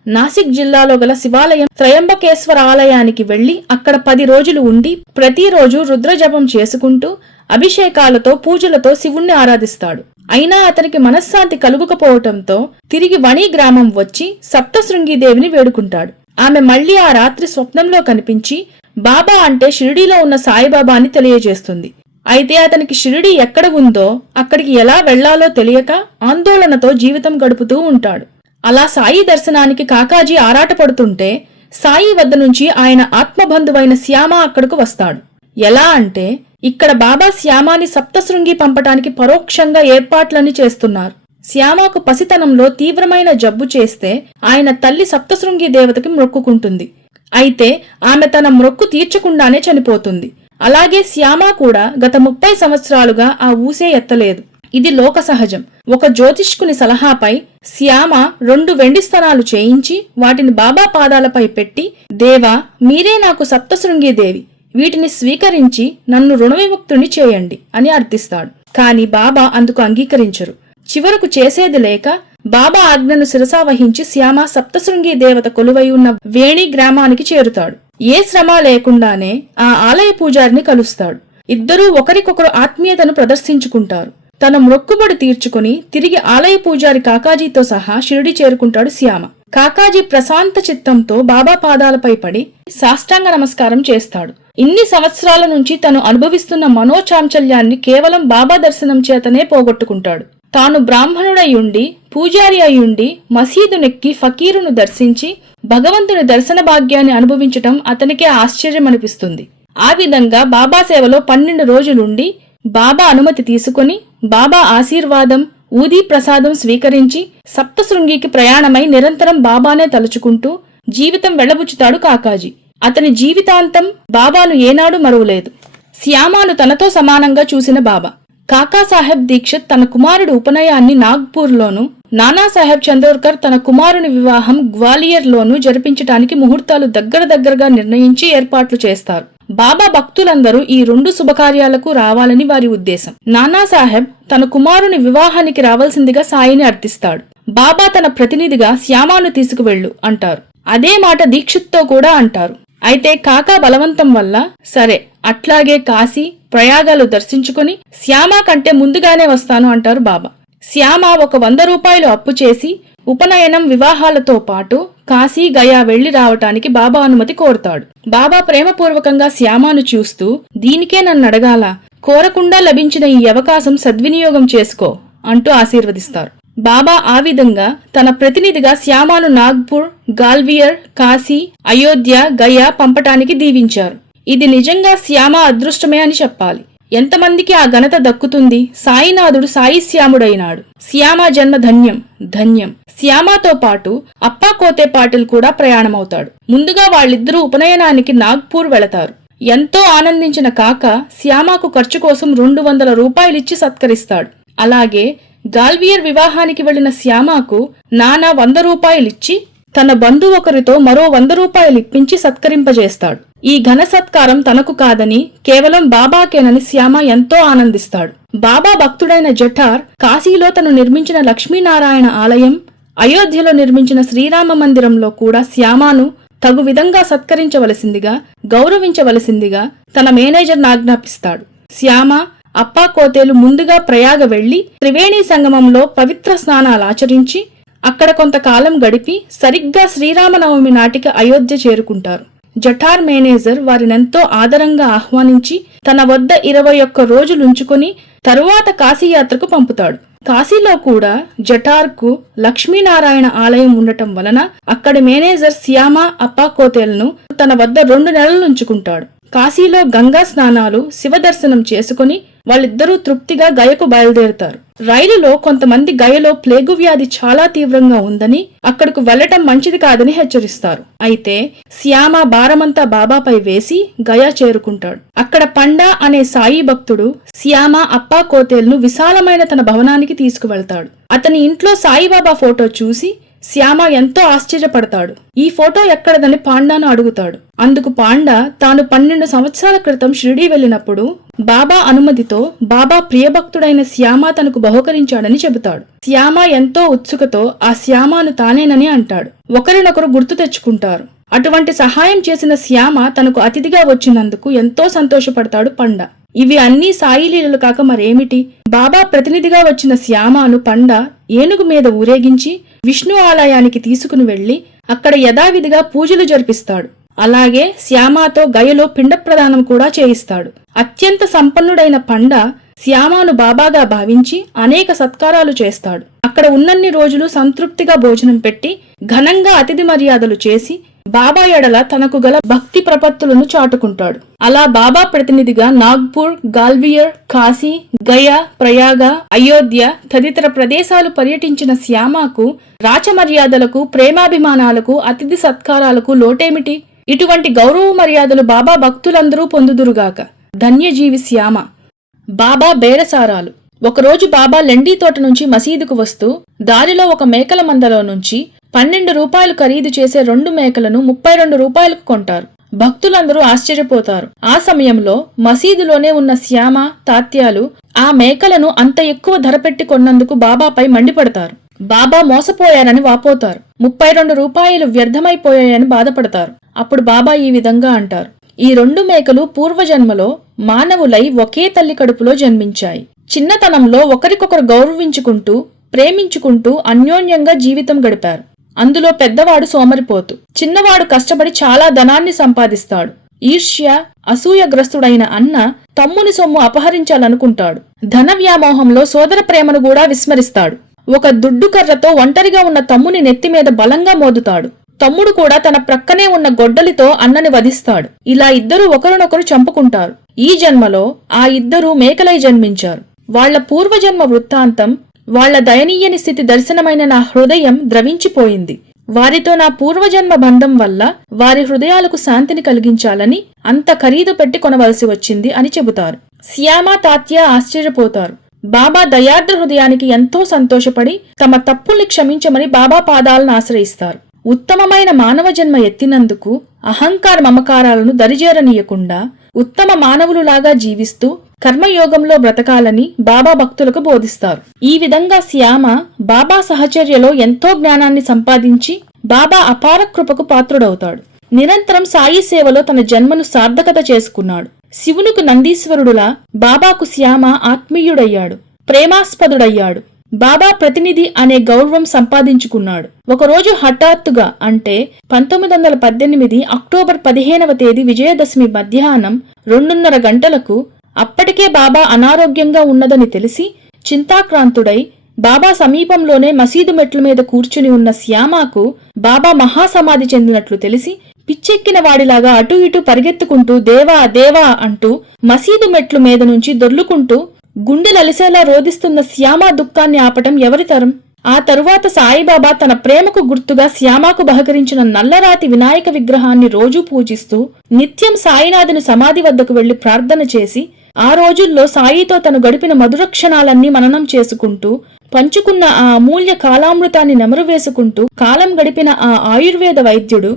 నాసిక్ జిల్లాలో గల శివాలయం త్రయంబకేశ్వర ఆలయానికి వెళ్లి అక్కడ 10 రోజులు ఉండి ప్రతిరోజు రుద్రజపం చేసుకుంటూ అభిషేకాలతో పూజలతో శివుణ్ణి ఆరాధిస్తాడు. అయినా అతనికి మనశ్శాంతి కలుగకపోవటంతో తిరిగి వణి గ్రామం వచ్చి సప్తశృంగిదేవిని వేడుకుంటాడు. ఆమె మళ్లీ ఆ రాత్రి స్వప్నంలో కనిపించి బాబా అంటే షిరిడీలో ఉన్న సాయిబాబా అని తెలియజేస్తుంది. అయితే అతనికి షిరిడీ ఎక్కడ ఉందో అక్కడికి ఎలా వెళ్లాలో తెలియక ఆందోళనతో జీవితం గడుపుతూ ఉంటాడు. అలా సాయి దర్శనానికి కాకాజీ ఆరాటపడుతుంటే సాయి వద్ద నుంచి ఆయన ఆత్మబంధువైన శ్యామ అక్కడకు వస్తాడు. ఎలా అంటే ఇక్కడ బాబా శ్యామాని సప్తశృంగి పంపటానికి పరోక్షంగా ఏర్పాట్లన్నీ చేస్తున్నారు. శ్యామకు పసితనంలో తీవ్రమైన జబ్బు చేస్తే ఆయన తల్లి సప్తశృంగి దేవతకి మొక్కుకుంటుంది. అయితే ఆమె తన మొక్కు తీర్చకుండానే చనిపోతుంది. అలాగే శ్యామ కూడా గత 30 సంవత్సరాలుగా ఆ ఊసే ఎత్తలేదు. ఇది లోక సహజం. ఒక జ్యోతిష్కుని సలహాపై శ్యామ 2 వెండి స్తనాలు చేయించి వాటిని బాబా పాదాలపై పెట్టి, దేవా, మీరే నాకు సప్తశృంగి దేవి, వీటిని స్వీకరించి నన్ను రుణవిముక్తుని చేయండి అని అర్థిస్తాడు. కాని బాబా అందుకు అంగీకరించరు. చివరకు చేసేది లేక బాబా ఆజ్ఞను శిరసావహించి శ్యామ సప్తశృంగి దేవత కొలువై ఉన్న వేణి గ్రామానికి చేరుతాడు. ఏ శ్రమ లేకుండానే ఆ ఆలయ పూజారిని కలుస్తాడు. ఇద్దరూ ఒకరికొకరు ఆత్మీయతను ప్రదర్శించుకుంటారు. తన మొక్కుబడి తీర్చుకుని తిరిగి ఆలయ పూజారి కాకాజీతో సహా షిరిడి చేరుకుంటాడు శ్యామ. కాకాజీ ప్రశాంత చిత్తంతో బాబా పాదాలపై పడి సాష్టాంగ నమస్కారం చేస్తాడు. ఇన్ని సంవత్సరాల నుంచి తను అనుభవిస్తున్న మనోచాంచల్యాన్ని కేవలం బాబా దర్శనం చేతనే పోగొట్టుకుంటాడు. తాను బ్రాహ్మణుడయ్యుండి పూజారి అయ్యుండి మసీదునెక్కి ఫకీరును దర్శించి భగవంతుని దర్శన భాగ్యాన్ని అనుభవించటం అతనికే ఆశ్చర్యమనిపిస్తుంది. ఆ విధంగా బాబా సేవలో 12 రోజులుండి బాబా అనుమతి తీసుకుని బాబా ఆశీర్వాదం, ఊదీ ప్రసాదం స్వీకరించి సప్తశృంగికి ప్రయాణమై నిరంతరం బాబానే తలుచుకుంటూ జీవితం వెళ్లబుచ్చుతాడు కాకాజీ. అతని జీవితాంతం బాబాను ఏనాడు మరువలేదు. శ్యామాను తనతో సమానంగా చూసిన బాబా. కాకాసాహెబ్ దీక్షిత్ తన కుమారుడి ఉపనయాన్ని నాగ్పూర్లోను, నానాసాహెబ్ చందోర్కర్ తన కుమారుని వివాహం గ్వాలియర్లోనూ జరిపించటానికి ముహూర్తాలు దగ్గరగా నిర్ణయించి ఏర్పాట్లు చేస్తారు. బాబా భక్తులందరూ ఈ 2 శుభకార్యాలకు రావాలని వారి ఉద్దేశం. నానాసాహెబ్ తన కుమారుని వివాహానికి రావాల్సిందిగా సాయిని అర్థిస్తాడు. బాబా తన ప్రతినిధిగా శ్యామాను తీసుకువెళ్ళు అంటారు. అదే మాట దీక్షిత్తో కూడా అంటారు. అయితే కాకా బలవంతం వల్ల సరే అట్లాగే కాశీ, ప్రయాగాలు దర్శించుకుని శ్యామ కంటే ముందుగానే వస్తాను అంటారు బాబా. శ్యామ ఒక 100 రూపాయలు అప్పు చేసి ఉపనయనం, వివాహాలతో పాటు కాశీ, గయా వెళ్లి రావటానికి బాబా అనుమతి కోరుతాడు. బాబా ప్రేమపూర్వకంగా శ్యామాను చూస్తూ, దీనికే నన్నడగాల, కోరకుండా లభించిన ఈ అవకాశం సద్వినియోగం చేసుకో అంటూ ఆశీర్వదిస్తారు. బాబా ఆ విధంగా తన ప్రతినిధిగా శ్యామాను నాగ్పూర్, గాల్వియర్, కాశీ, అయోధ్య, గయా పంపటానికి దీవించారు. ఇది నిజంగా శ్యామ అదృష్టమే అని చెప్పాలి. ఎంతమందికి ఆ ఘనత దక్కుతుంది? సాయినాథుడు సాయి శ్యాముడైనాడు. శ్యామ జన్మ ధన్యం ధన్యం. శ్యామతో పాటు అప్పా కోతే పాటిల్ కూడా ప్రయాణమవుతాడు. ముందుగా వాళ్ళిద్దరూ ఉపనయనానికి నాగ్పూర్ వెళతారు. ఎంతో ఆనందించిన కాక శ్యామకు ఖర్చు కోసం 200 రూపాయలిచ్చి సత్కరిస్తాడు. అలాగే గాల్వియర్ వివాహానికి వెళ్లిన శ్యామకు నానా 100 రూపాయలిచ్చి తన బంధువు ఒకరితో మరో 100 రూపాయలు ఇప్పించి సత్కరింపజేస్తాడు. ఈ ఘన సత్కారం తనకు కాదని కేవలం బాబాకేనని శ్యామ ఎంతో ఆనందిస్తాడు. బాబా భక్తుడైన జఠార్ కాశీలో తను నిర్మించిన లక్ష్మీనారాయణ ఆలయం, అయోధ్యలో నిర్మించిన శ్రీరామ మందిరంలో కూడా శ్యామను తగు విధంగా సత్కరించవలసిందిగా, గౌరవించవలసిందిగా తన మేనేజర్ను ఆజ్ఞాపిస్తాడు. శ్యామ, అప్పా కోతేలు ముందుగా ప్రయాగ వెళ్లి త్రివేణి సంగమంలో పవిత్ర స్నానాలాచరించి అక్కడ కొంతకాలం గడిపి సరిగ్గా శ్రీరామనవమి నాటికి అయోధ్య చేరుకుంటారు. జఠార్ మేనేజర్ వారినెంతో ఆదరంగా ఆహ్వానించి తన వద్ద 21 రోజులుంచుకుని తరువాత కాశీయాత్రకు పంపుతాడు. కాశీలో కూడా జఠార్కు లక్ష్మీనారాయణ ఆలయం ఉండటం వలన అక్కడి మేనేజర్ శ్యామ, అప్పా కోతేలను తన వద్ద 2 నెలలుంచుకుంటాడు. కాశీలో గంగా స్నానాలు, శివదర్శనం చేసుకుని వాళ్ళిద్దరూ తృప్తిగా గయకు బయలుదేరుతారు. రైలులో కొంతమంది గయలో ప్లేగు వ్యాధి చాలా తీవ్రంగా ఉందని, అక్కడకు వెళ్లటం మంచిది కాదని హెచ్చరిస్తారు. అయితే శ్యామ భారమంతా బాబాపై వేసి గయా చేరుకుంటాడు. అక్కడ పండా అనే సాయి భక్తుడు శ్యామ అప్పా కోతేల్ను విశాలమైన తన భవనానికి తీసుకువెళ్తాడు. అతని ఇంట్లో సాయిబాబా ఫోటో చూసి శ్యామ ఎంతో ఆశ్చర్యపడతాడు. ఈ ఫోటో ఎక్కడదని పాండాను అడుగుతాడు. అందుకు పాండా తాను 12 సంవత్సరాల క్రితం షిరిడీ వెళ్లినప్పుడు బాబా అనుమతితో బాబా ప్రియభక్తుడైన శ్యామ తనకు బహుకరించాడని చెబుతాడు. శ్యామ ఎంతో ఉత్సుకతో ఆ శ్యామను తానేనని అంటాడు. ఒకరినొకరు గుర్తు తెచ్చుకుంటారు. అటువంటి సహాయం చేసిన శ్యామ తనకు అతిథిగా వచ్చినందుకు ఎంతో సంతోషపడతాడు పండా. ఇవి అన్నీ సాయి లీలలు కాక మరేమిటి? బాబా ప్రతినిధిగా వచ్చిన శ్యామను పండా ఏనుగు మీద ఊరేగించి విష్ణు ఆలయానికి తీసుకుని వెళ్లి అక్కడ యథావిధిగా పూజలు జరిపిస్తాడు. అలాగే శ్యామతో గయలో పిండ ప్రదానం కూడా చేయిస్తాడు. అత్యంత సంపన్నుడైన పండా శ్యామను బాబాగా భావించి అనేక సత్కారాలు చేస్తాడు. అక్కడ ఉన్నన్ని రోజులు సంతృప్తిగా భోజనం పెట్టి ఘనంగా అతిథి మర్యాదలు చేసి బాబా ఎడల తనకు గల భక్తి ప్రపత్తులను చాటుకుంటాడు. అలా బాబా ప్రతినిధిగా నాగ్పూర్, గాల్వియర్, కాశీ, గయా, ప్రయాగ, అయోధ్య తదితర ప్రదేశాలు పర్యటించిన శ్యామకు రాచమర్యాదలకు, ప్రేమాభిమానాలకు, అతిథి సత్కారాలకు లోటేమిటి? ఇటువంటి గౌరవ మర్యాదలు బాబా భక్తులందరూ పొందుదురుగాక. ధన్యజీవి శ్యామ. బాబా బేరసారాలు. ఒకరోజు బాబా లెండీ తోట నుంచి మసీదుకు వస్తూ దారిలో ఒక మేకల మందలో నుంచి 12 రూపాయలు ఖరీదు చేసే 2 మేకలను 32 రూపాయలకు కొంటారు. భక్తులందరూ ఆశ్చర్యపోతారు. ఆ సమయంలో మసీదులోనే ఉన్న శ్యామ, తాత్యాలు ఆ మేకలను అంత ఎక్కువ ధర పెట్టి కొన్నందుకు బాబాపై మండిపడతారు. బాబా మోసపోయారని వాపోతారు. 32 రూపాయలు వ్యర్థమైపోయాయని బాధపడతారు. అప్పుడు బాబా ఈ విధంగా అంటారు: ఈ 2 మేకలు పూర్వజన్మలో మానవులై ఒకే తల్లి కడుపులో జన్మించాయి. చిన్నతనంలో ఒకరికొకరు గౌరవించుకుంటూ, ప్రేమించుకుంటూ అన్యోన్యంగా జీవితం గడిపారు. అందులో పెద్దవాడు సోమరిపోతు, చిన్నవాడు కష్టపడి చాలా ధనాన్ని సంపాదిస్తాడు. ఈర్ష్య, అసూయగ్రస్తుడైన అన్న తమ్ముని సొమ్ము అపహరించాలనుకుంటాడు. ధన వ్యామోహంలో సోదర ప్రేమను కూడా విస్మరిస్తాడు. ఒక దుడ్డు కర్రతో ఒంటరిగా ఉన్న తమ్ముని నెత్తిమీద బలంగా మోదుతాడు. తమ్ముడు కూడా తన ప్రక్కనే ఉన్న గొడ్డలితో అన్నని వధిస్తాడు. ఇలా ఇద్దరు ఒకరినొకరు చంపుకుంటారు. ఈ జన్మలో ఆ ఇద్దరూ మేకలై జన్మించారు. వాళ్ల పూర్వజన్మ వృత్తాంతం, వాళ్ల దయనీయని స్థితి దర్శనమైన నా హృదయం ద్రవించిపోయింది. వారితో నా పూర్వజన్మ బంధం వల్ల వారి హృదయాలకు శాంతిని కలిగించాలని అంత ఖరీదు పెట్టి కొనవలసి వచ్చింది అని చెబుతారు. శ్యామ, తాత్య ఆశ్చర్యపోతారు. బాబా దయార్ద్ర హృదయానికి ఎంతో సంతోషపడి తమ తప్పుల్ని క్షమించమని బాబా పాదాలను ఆశ్రయిస్తారు. ఉత్తమమైన మానవ జన్మ ఎత్తినందుకు అహంకార మమకారాలను దరిజేరనీయకుండా ఉత్తమ మానవులులాగా జీవిస్తూ కర్మయోగంలో బ్రతకాలని బాబా భక్తులకు బోధిస్తారు. ఈ విధంగా శ్యామ బాబా సహచర్యలో ఎంతో జ్ఞానాన్ని సంపాదించి బాబా అపార కృపకు పాత్రుడవుతాడు. నిరంతరం సాయి సేవలో తన జన్మను సార్థకత చేసుకున్నాడు. శివునికి నందీశ్వరుడులా బాబాకు శ్యామ ఆత్మీయుడయ్యాడు, ప్రేమాస్పదుడయ్యాడు. బాబా ప్రతినిధి అనే గౌరవం సంపాదించుకున్నాడు. ఒకరోజు హఠాత్తుగా, అంటే 1918 అక్టోబర్ 15వ తేదీ విజయదశమి మధ్యాహ్నం 2:30 గంటలకు అప్పటికే బాబా అనారోగ్యంగా ఉన్నదని తెలిసి చింతాక్రాంతుడై బాబా సమీపంలోనే మసీదు మెట్ల మీద కూర్చుని ఉన్న శ్యామకు బాబా మహాసమాధి చెందినట్లు తెలిసి పిచ్చెక్కిన వాడిలాగా అటూ ఇటూ పరిగెత్తుకుంటూ దేవా దేవా అంటూ మసీదు మెట్లు మీద నుంచి దొర్లుకుంటూ గుండెలలిసేలా రోదిస్తున్న శ్యామ దుఃఖాన్ని ఆపటం ఎవరి తరం? ఆ తరువాత సాయిబాబా తన ప్రేమకు గుర్తుగా శ్యామకు బహకరించిన నల్లరాతి వినాయక విగ్రహాన్ని రోజూ పూజిస్తూ నిత్యం సాయినాథుని సమాధి వద్దకు వెళ్లి ప్రార్థన చేసి ఆ రోజుల్లో సాయితో తను గడిపిన మధుర క్షణాలన్నీ మననం చేసుకుంటూ పంచుకున్న ఆ అమూల్య కాలామృతాన్ని నెమరు వేసుకుంటూ కాలం గడిపిన ఆ ఆయుర్వేద వైద్యుడు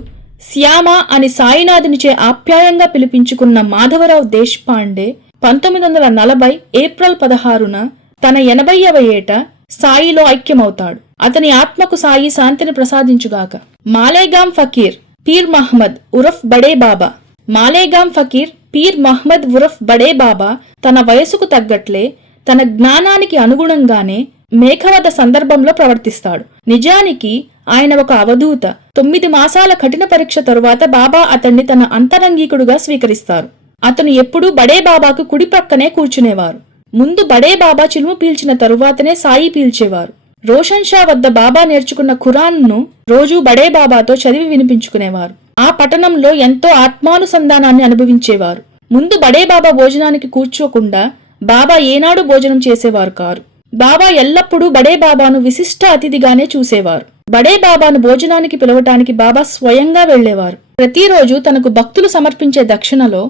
శ్యామ అని సాయినాథునిచే ఆప్యాయంగా పిలిపించుకున్న మాధవరావు దేశపాండే 1940 ఏప్రిల్ 16న తన 80వ ఏట సాయిలో ఐక్యమవుతాడు. అతని ఆత్మకు సాయి శాంతిని ప్రసాదించుగాక. మాలేగాం ఫకీర్ పీర్ మహ్మద్ ఉరఫ్ బడే బాబా. మాలేగాం ఫకీర్ పీర్ మహ్మద్ ఉరఫ్ బడే బాబా తన వయసుకు తగ్గట్లే తన జ్ఞానానికి అనుగుణంగానే మేఘవధ సందర్భంలో ప్రవర్తిస్తాడు. నిజానికి ఆయన ఒక అవధూత. 9 మాసాల కఠిన పరీక్ష తరువాత బాబా అతన్ని తన అంతరంగికుడుగా స్వీకరిస్తారు. అతను ఎప్పుడూ బడే బాబాకు కుడి ప్రక్కనే కూర్చునేవారు. ముందు బడే బాబా చిలుము పీల్చిన తరువాతనే సాయి పీల్చేవారు. రోషన్ షా వద్ద బాబా నేర్చుకున్న ఖురాన్ను రోజూ బడే బాబాతో చదివి వినిపించుకునేవారు. ఆ పఠనంలో ఎంతో ఆత్మానుసంధానాన్ని అనుభవించేవారు. ముందు బడే బాబా భోజనానికి కూర్చోకుండా బాబా ఏనాడు భోజనం చేసేవారు కారు. బాబా ఎల్లప్పుడూ బడే బాబాను విశిష్ట అతిథిగానే చూసేవారు. బడే బాబాను భోజనానికి పిలవటానికి బాబా స్వయంగా వెళ్లేవారు. ప్రతిరోజు తనకు భక్తులు సమర్పించే దక్షిణలో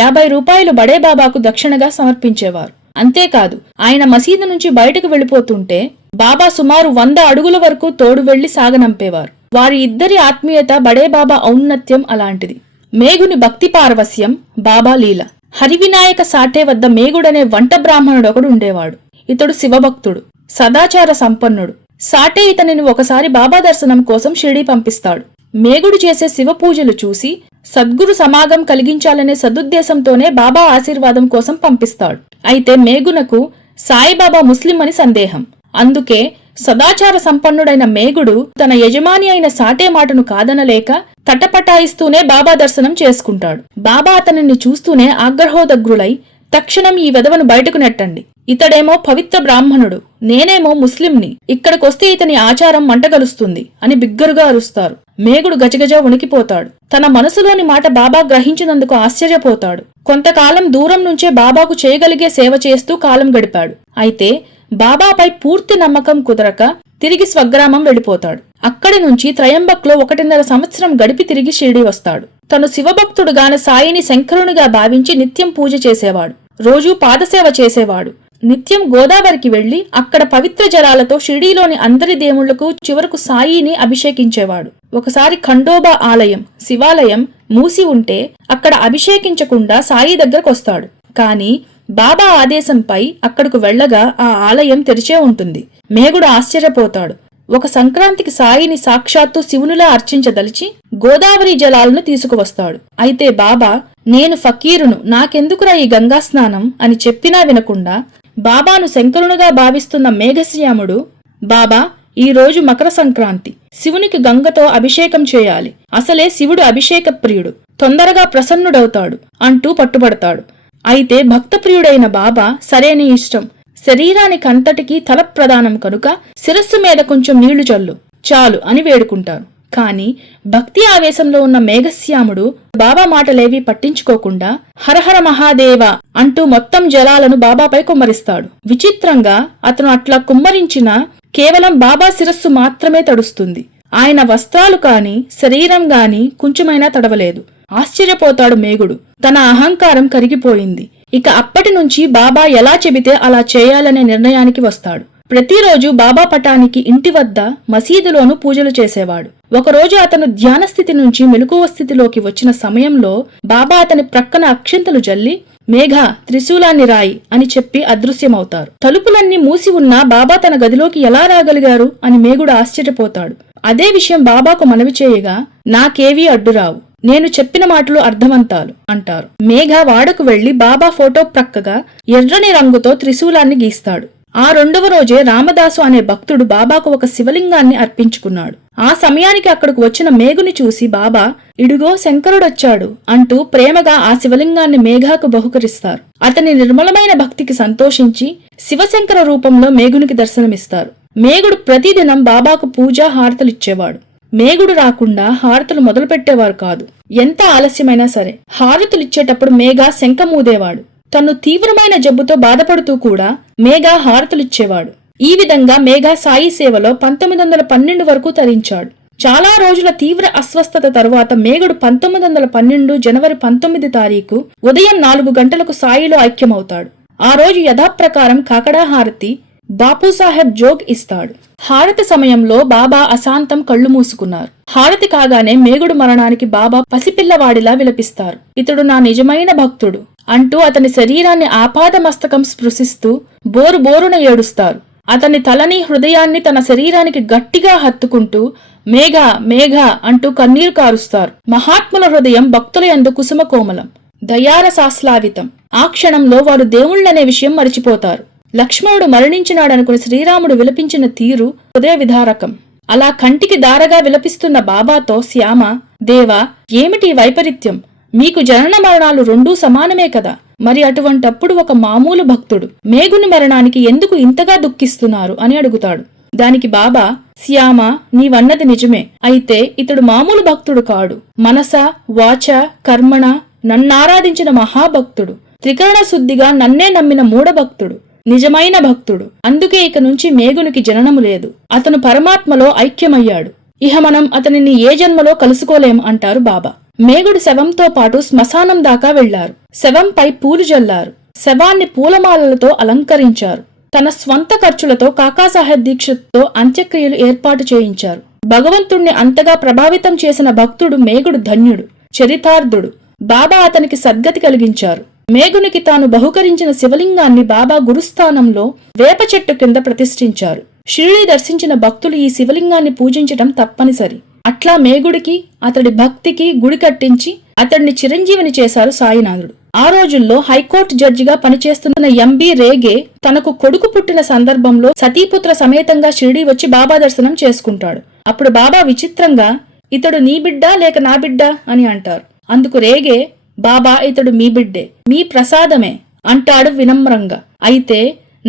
50 రూపాయలు బడే బాబాకు దక్షిణగా సమర్పించేవారు. అంతేకాదు, ఆయన మసీదు నుంచి బయటకు వెళ్లిపోతుంటే బాబా సుమారు 100 అడుగుల వరకు తోడు వెళ్లి సాగనంపేవారు. వారి ఇద్దరి ఆత్మీయత బడే బాబా ఔన్నత్యం అలాంటిది. మేఘుని భక్తి పారవస్యం బాబా లీల. హరివినాయక సాటే వద్ద మేఘుడనే వంట బ్రాహ్మణుడొకడు ఉండేవాడు. ఇతడు శివభక్తుడు, సదాచార సంపన్నుడు. సాటే ఇతనిని ఒకసారి బాబా దర్శనం కోసం షిరిడీ పంపిస్తాడు. మేఘుడు చేసే శివ పూజలు చూసి సద్గురు సమాగం కలిగించాలనే సదుద్దేశంతోనే బాబా ఆశీర్వాదం కోసం పంపిస్తాడు. అయితే మేఘునకు సాయిబాబా ముస్లిం అని సందేహం. అందుకే సదాచార సంపన్నుడైన మేఘుడు తన యజమాని అయిన సాటే మాటను కాదనలేక తటపటాయిస్తూనే బాబా దర్శనం చేసుకుంటాడు. బాబా అతనిని చూస్తూనే ఆగ్రహోదగ్రులై, తక్షణం ఈ వెధవను బయటకు నెట్టండి. ఇతడేమో పవిత్ర బ్రాహ్మణుడు, నేనేమో ముస్లింని. ఇక్కడికొస్తే ఇతని ఆచారం మంటగలుస్తుంది అని బిగ్గరుగా అరుస్తారు. మేఘుడు గజగజ ఉనికిపోతాడు. తన మనసులోని మాట బాబా గ్రహించినందుకు ఆశ్చర్యపోతాడు. కొంతకాలం దూరం నుంచే బాబాకు చేయగలిగే సేవ చేస్తూ కాలం గడిపాడు. అయితే బాబాపై పూర్తి నమ్మకం కుదరక తిరిగి స్వగ్రామం వెళ్లిపోతాడు. అక్కడి నుంచి త్రయంబక్లో 1.5 సంవత్సరం గడిపి తిరిగి షిరిడీ వస్తాడు. తను శివభక్తుడుగాన సాయిని శంకరునిగా భావించి నిత్యం పూజ చేసేవాడు. రోజూ పాదసేవ చేసేవాడు. నిత్యం గోదావరికి వెళ్లి అక్కడ పవిత్ర జలాలతో షిరిడీలోని అందరి దేవుళ్లకు చివరకు సాయిని అభిషేకించేవాడు. ఒకసారి ఖండోబా ఆలయం, శివాలయం మూసి ఉంటే అక్కడ అభిషేకించకుండా సాయి దగ్గరకొస్తాడు. కాని బాబా ఆదేశంపై అక్కడకు వెళ్లగా ఆ ఆలయం తెరిచే ఉంటుంది. మేఘుడు ఆశ్చర్యపోతాడు. ఒక సంక్రాంతికి సాయిని సాక్షాత్తు శివునిలా అర్చించదలిచి గోదావరి జలాలను తీసుకువస్తాడు. అయితే బాబా, నేను ఫకీరును, నాకెందుకురా ఈ గంగా స్నానం అని చెప్పినా వినకుండా బాబాను శంకరునుగా భావిస్తున్న మేఘశ్యాముడు, బాబా, ఈ రోజు మకర సంక్రాంతి, శివునికి గంగతో అభిషేకం చేయాలి, అసలే శివుడు అభిషేక ప్రియుడు, తొందరగా ప్రసన్నుడవుతాడు అంటూ పట్టుబడతాడు. అయితే భక్తప్రియుడైన బాబా, సరే నీ ఇష్టం, శరీరానికంతటికీ తల ప్రధానం కనుక శిరస్సు మీద కొంచెం నీళ్లు చల్లు చాలు అని వేడుకుంటారు. కాని భక్తి ఆవేశంలో ఉన్న మేఘశ్యాముడు బాబా మాటలేవీ పట్టించుకోకుండా హరహర మహాదేవ అంటూ మొత్తం జలాలను బాబాపై కుమ్మరిస్తాడు. విచిత్రంగా అతను అట్లా కుమ్మరించిన కేవలం బాబా శిరస్సు మాత్రమే తడుస్తుంది. ఆయన వస్త్రాలు కాని శరీరం గాని కొంచెమైనా తడవలేదు. ఆశ్చర్యపోతాడు మేఘుడు. తన అహంకారం కరిగిపోయింది. ఇక అప్పటి నుంచి బాబా ఎలా చెబితే అలా చేయాలనే నిర్ణయానికి వస్తాడు. ప్రతిరోజు బాబా పటానికి ఇంటి వద్ద మసీదులోనూ పూజలు చేసేవాడు. ఒకరోజు అతను ధ్యాన స్థితి నుంచి మెలకువ స్థితిలోకి వచ్చిన సమయంలో బాబా అతని ప్రక్కన అక్షింతలు జల్లి, మేఘ, త్రిశూలాన్ని రాయి అని చెప్పి అదృశ్యమవుతారు. తలుపులన్నీ మూసి ఉన్నా బాబా తన గదిలోకి ఎలా రాగలిగారు అని మేఘుడు ఆశ్చర్యపోతాడు. అదే విషయం బాబాకు మనవి చేయగా, నాకేవీ అడ్డురావు, నేను చెప్పిన మాటలు అర్థవంతాలు అంటారు. మేఘ వాడకు వెళ్లి బాబా ఫోటో ప్రక్కగా ఎర్రని రంగుతో త్రిశూలాన్ని గీస్తాడు. ఆ 2వ రోజే రామదాసు అనే భక్తుడు బాబాకు ఒక శివలింగాన్ని అర్పించుకున్నాడు. ఆ సమయానికి అక్కడకు వచ్చిన మేఘుని చూసి బాబా, ఇడుగో శంకరుడొచ్చాడు అంటూ ప్రేమగా ఆ శివలింగాన్ని మేఘాకు బహుకరిస్తారు. అతని నిర్మలమైన భక్తికి సంతోషించి శివశంకర రూపంలో మేఘునికి దర్శనమిస్తారు. మేఘుడు ప్రతిదినం బాబాకు పూజా హారతలిచ్చేవాడు. మేఘుడు రాకుండా హారతులు మొదలుపెట్టేవారు కాదు. ఎంత ఆలస్యమైనా సరే హారతులిచ్చేటప్పుడు మేఘ శంఖమూదేవాడు. తను తీవ్రమైన జబ్బుతో బాధపడుతూ కూడా మేఘ హారతులిచ్చేవాడు. ఈ విధంగా మేఘ సాయి సేవలో 1912 వరకు తరించాడు. చాలా రోజుల తీవ్ర అస్వస్థత తరువాత మేఘుడు 1912 జనవరి 19 తారీఖు ఉదయం 4 గంటలకు సాయిలో ఐక్యమవుతాడు. ఆ రోజు యథాప్రకారం కాకడా హారతి బాపూసాహెబ్ జోగ్ ఇస్తాడు. హారతి సమయంలో బాబా అశాంతం కళ్లు మూసుకున్నారు. హారతి కాగానే మేఘుడు మరణానికి బాబా పసిపిల్లవాడిలా విలపిస్తారు. ఇతడు నా నిజమైన భక్తుడు అంటూ అతని శరీరాన్ని ఆపాదమస్తకం స్పృశిస్తూ బోరు బోరున ఏడుస్తారు. అతని తలని హృదయాన్ని తన శరీరానికి గట్టిగా హత్తుకుంటూ మేఘ మేఘ అంటూ కన్నీరు కారుస్తారు. మహాత్ముల హృదయం భక్తుల యందు కుసుమ కోమలం, దయారసాస్లావితం. ఆ క్షణంలో వారు దేవుళ్లనే విషయం మరిచిపోతారు. లక్ష్మణుడు మరణించినాడనుకుని శ్రీరాముడు విలపించిన తీరు హృదయ విదారకం. అలా కంటికి దారగా విలపిస్తున్న బాబాతో శ్యామ, దేవా, ఏమిటి వైపరీత్యం? మీకు జనన మరణాలు రెండూ సమానమే కదా, మరి అటువంటప్పుడు ఒక మామూలు భక్తుడు మేఘుని మరణానికి ఎందుకు ఇంతగా దుఃఖిస్తున్నారు అని అడుగుతాడు. దానికి బాబా, శ్యామ, నీవన్నది నిజమే. అయితే ఇతడు మామూలు భక్తుడు కాడు. మనస, వాచ, కర్మణ, నన్నారాధించిన మహాభక్తుడు, త్రికరణ శుద్ధిగా నన్నే నమ్మిన మూఢభక్తుడు, నిజమైన భక్తుడు. అందుకే ఇక నుంచి మేఘునికి జననము లేదు. అతను పరమాత్మలో ఐక్యమయ్యాడు. ఇహ మనం అతనిని ఏ జన్మలో కలుసుకోలేం అంటారు బాబా. మేఘుడి శవంతో పాటు శ్మశానం దాకా వెళ్లారు. శవంపై పూలు జల్లారు. శవాన్ని పూలమాలలతో అలంకరించారు. తన స్వంత ఖర్చులతో కాకాసాహెబ్ దీక్షిత్తో అంత్యక్రియలు ఏర్పాటు చేయించారు. భగవంతుణ్ణి అంతగా ప్రభావితం చేసిన భక్తుడు మేఘుడు ధన్యుడు, చరితార్థుడు. బాబా అతనికి సద్గతి కలిగించారు. మేఘునికి తాను బహుకరించిన శివలింగాన్ని బాబా గురుస్థానంలో వేప చెట్టు కింద ప్రతిష్ఠించారు. షిరిడి దర్శించిన భక్తులు ఈ శివలింగాన్ని పూజించటం తప్పనిసరి. అట్లా మేఘుడికి, అతడి భక్తికి గుడి కట్టించి అతడిని చిరంజీవిని చేశారు సాయినాథుడు. ఆ రోజుల్లో హైకోర్టు జడ్జిగా పనిచేస్తున్న ఎంబి రేగే తనకు కొడుకు పుట్టిన సందర్భంలో సతీపుత్ర సమేతంగా షిరిడి వచ్చి బాబా దర్శనం చేసుకుంటాడు. అప్పుడు బాబా విచిత్రంగా, ఇతడు నీ బిడ్డా లేక నా బిడ్డా అని అంటారు. అందుకు రేగే, బాబా ఇతడు మీ బిడ్డే, మీ ప్రసాదమే అంటాడు వినమ్రంగా. అయితే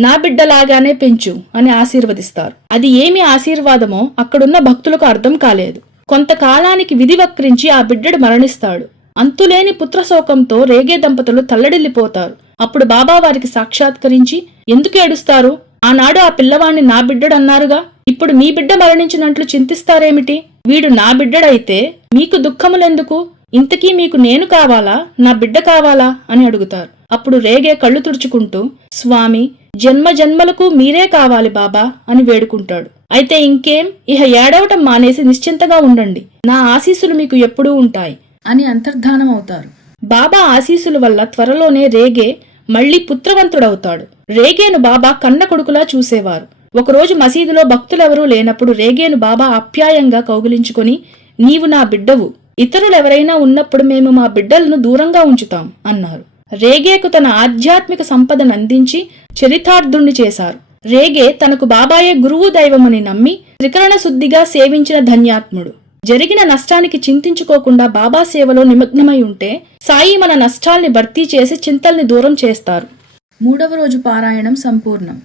నా బిడ్డలాగానే పెంచు అని ఆశీర్వదిస్తారు. అది ఏమి ఆశీర్వాదమో అక్కడున్న భక్తులకు అర్థం కాలేదు. కొంతకాలానికి విధి వక్రించి ఆ బిడ్డడు మరణిస్తాడు. అంతులేని పుత్రశోకంతో రేగే దంపతులు తల్లడిల్లిపోతారు. అప్పుడు బాబా వారికి సాక్షాత్కరించి, ఎందుకు ఏడుస్తారు? ఆనాడు ఆ పిల్లవాణ్ణి నా బిడ్డడన్నారుగా, ఇప్పుడు మీ బిడ్డ మరణించినట్లు చింతిస్తారేమిటి? వీడు నా బిడ్డడైతే మీకు దుఃఖములెందుకు? ఇంతకీ మీకు నేను కావాలా, నా బిడ్డ కావాలా అని అడుగుతారు. అప్పుడు రేగే కళ్ళు తుడుచుకుంటూ, స్వామి, జన్మ జన్మలకు మీరే కావాలి బాబా అని వేడుకుంటాడు. అయితే ఇంకేం, ఇహ ఏడవటం మానేసి నిశ్చింతగా ఉండండి, నా ఆశీస్సులు మీకు ఎప్పుడూ ఉంటాయి అని అంతర్ధానం అవుతారు. బాబా ఆశీస్సుల వల్ల త్వరలోనే రేగే మళ్లీ పుత్రవంతుడవుతాడు. రేగేను బాబా కన్న కొడుకులా చూసేవారు. ఒకరోజు మసీదులో భక్తులెవరూ లేనప్పుడు రేగేను బాబా ఆప్యాయంగా కౌగిలించుకొని, నీవు నా బిడ్డవు, ఇతరులెవరైనా ఉన్నప్పుడు మేము మా బిడ్డలను దూరంగా ఉంచుతాం అన్నారు. రేగేకు తన ఆధ్యాత్మిక సంపదను అందించి చరితార్థుణ్ణి చేశారు. రేగే తనకు బాబాయే గురువు దైవమని నమ్మి త్రికరణ శుద్ధిగా సేవించిన ధన్యాత్ముడు. జరిగిన నష్టానికి చింతించుకోకుండా బాబా సేవలో నిమగ్నమై ఉంటే సాయి మన నష్టాల్ని భర్తీ చేసి చింతల్ని దూరం చేస్తారు. 3వ రోజు పారాయణం సంపూర్ణం.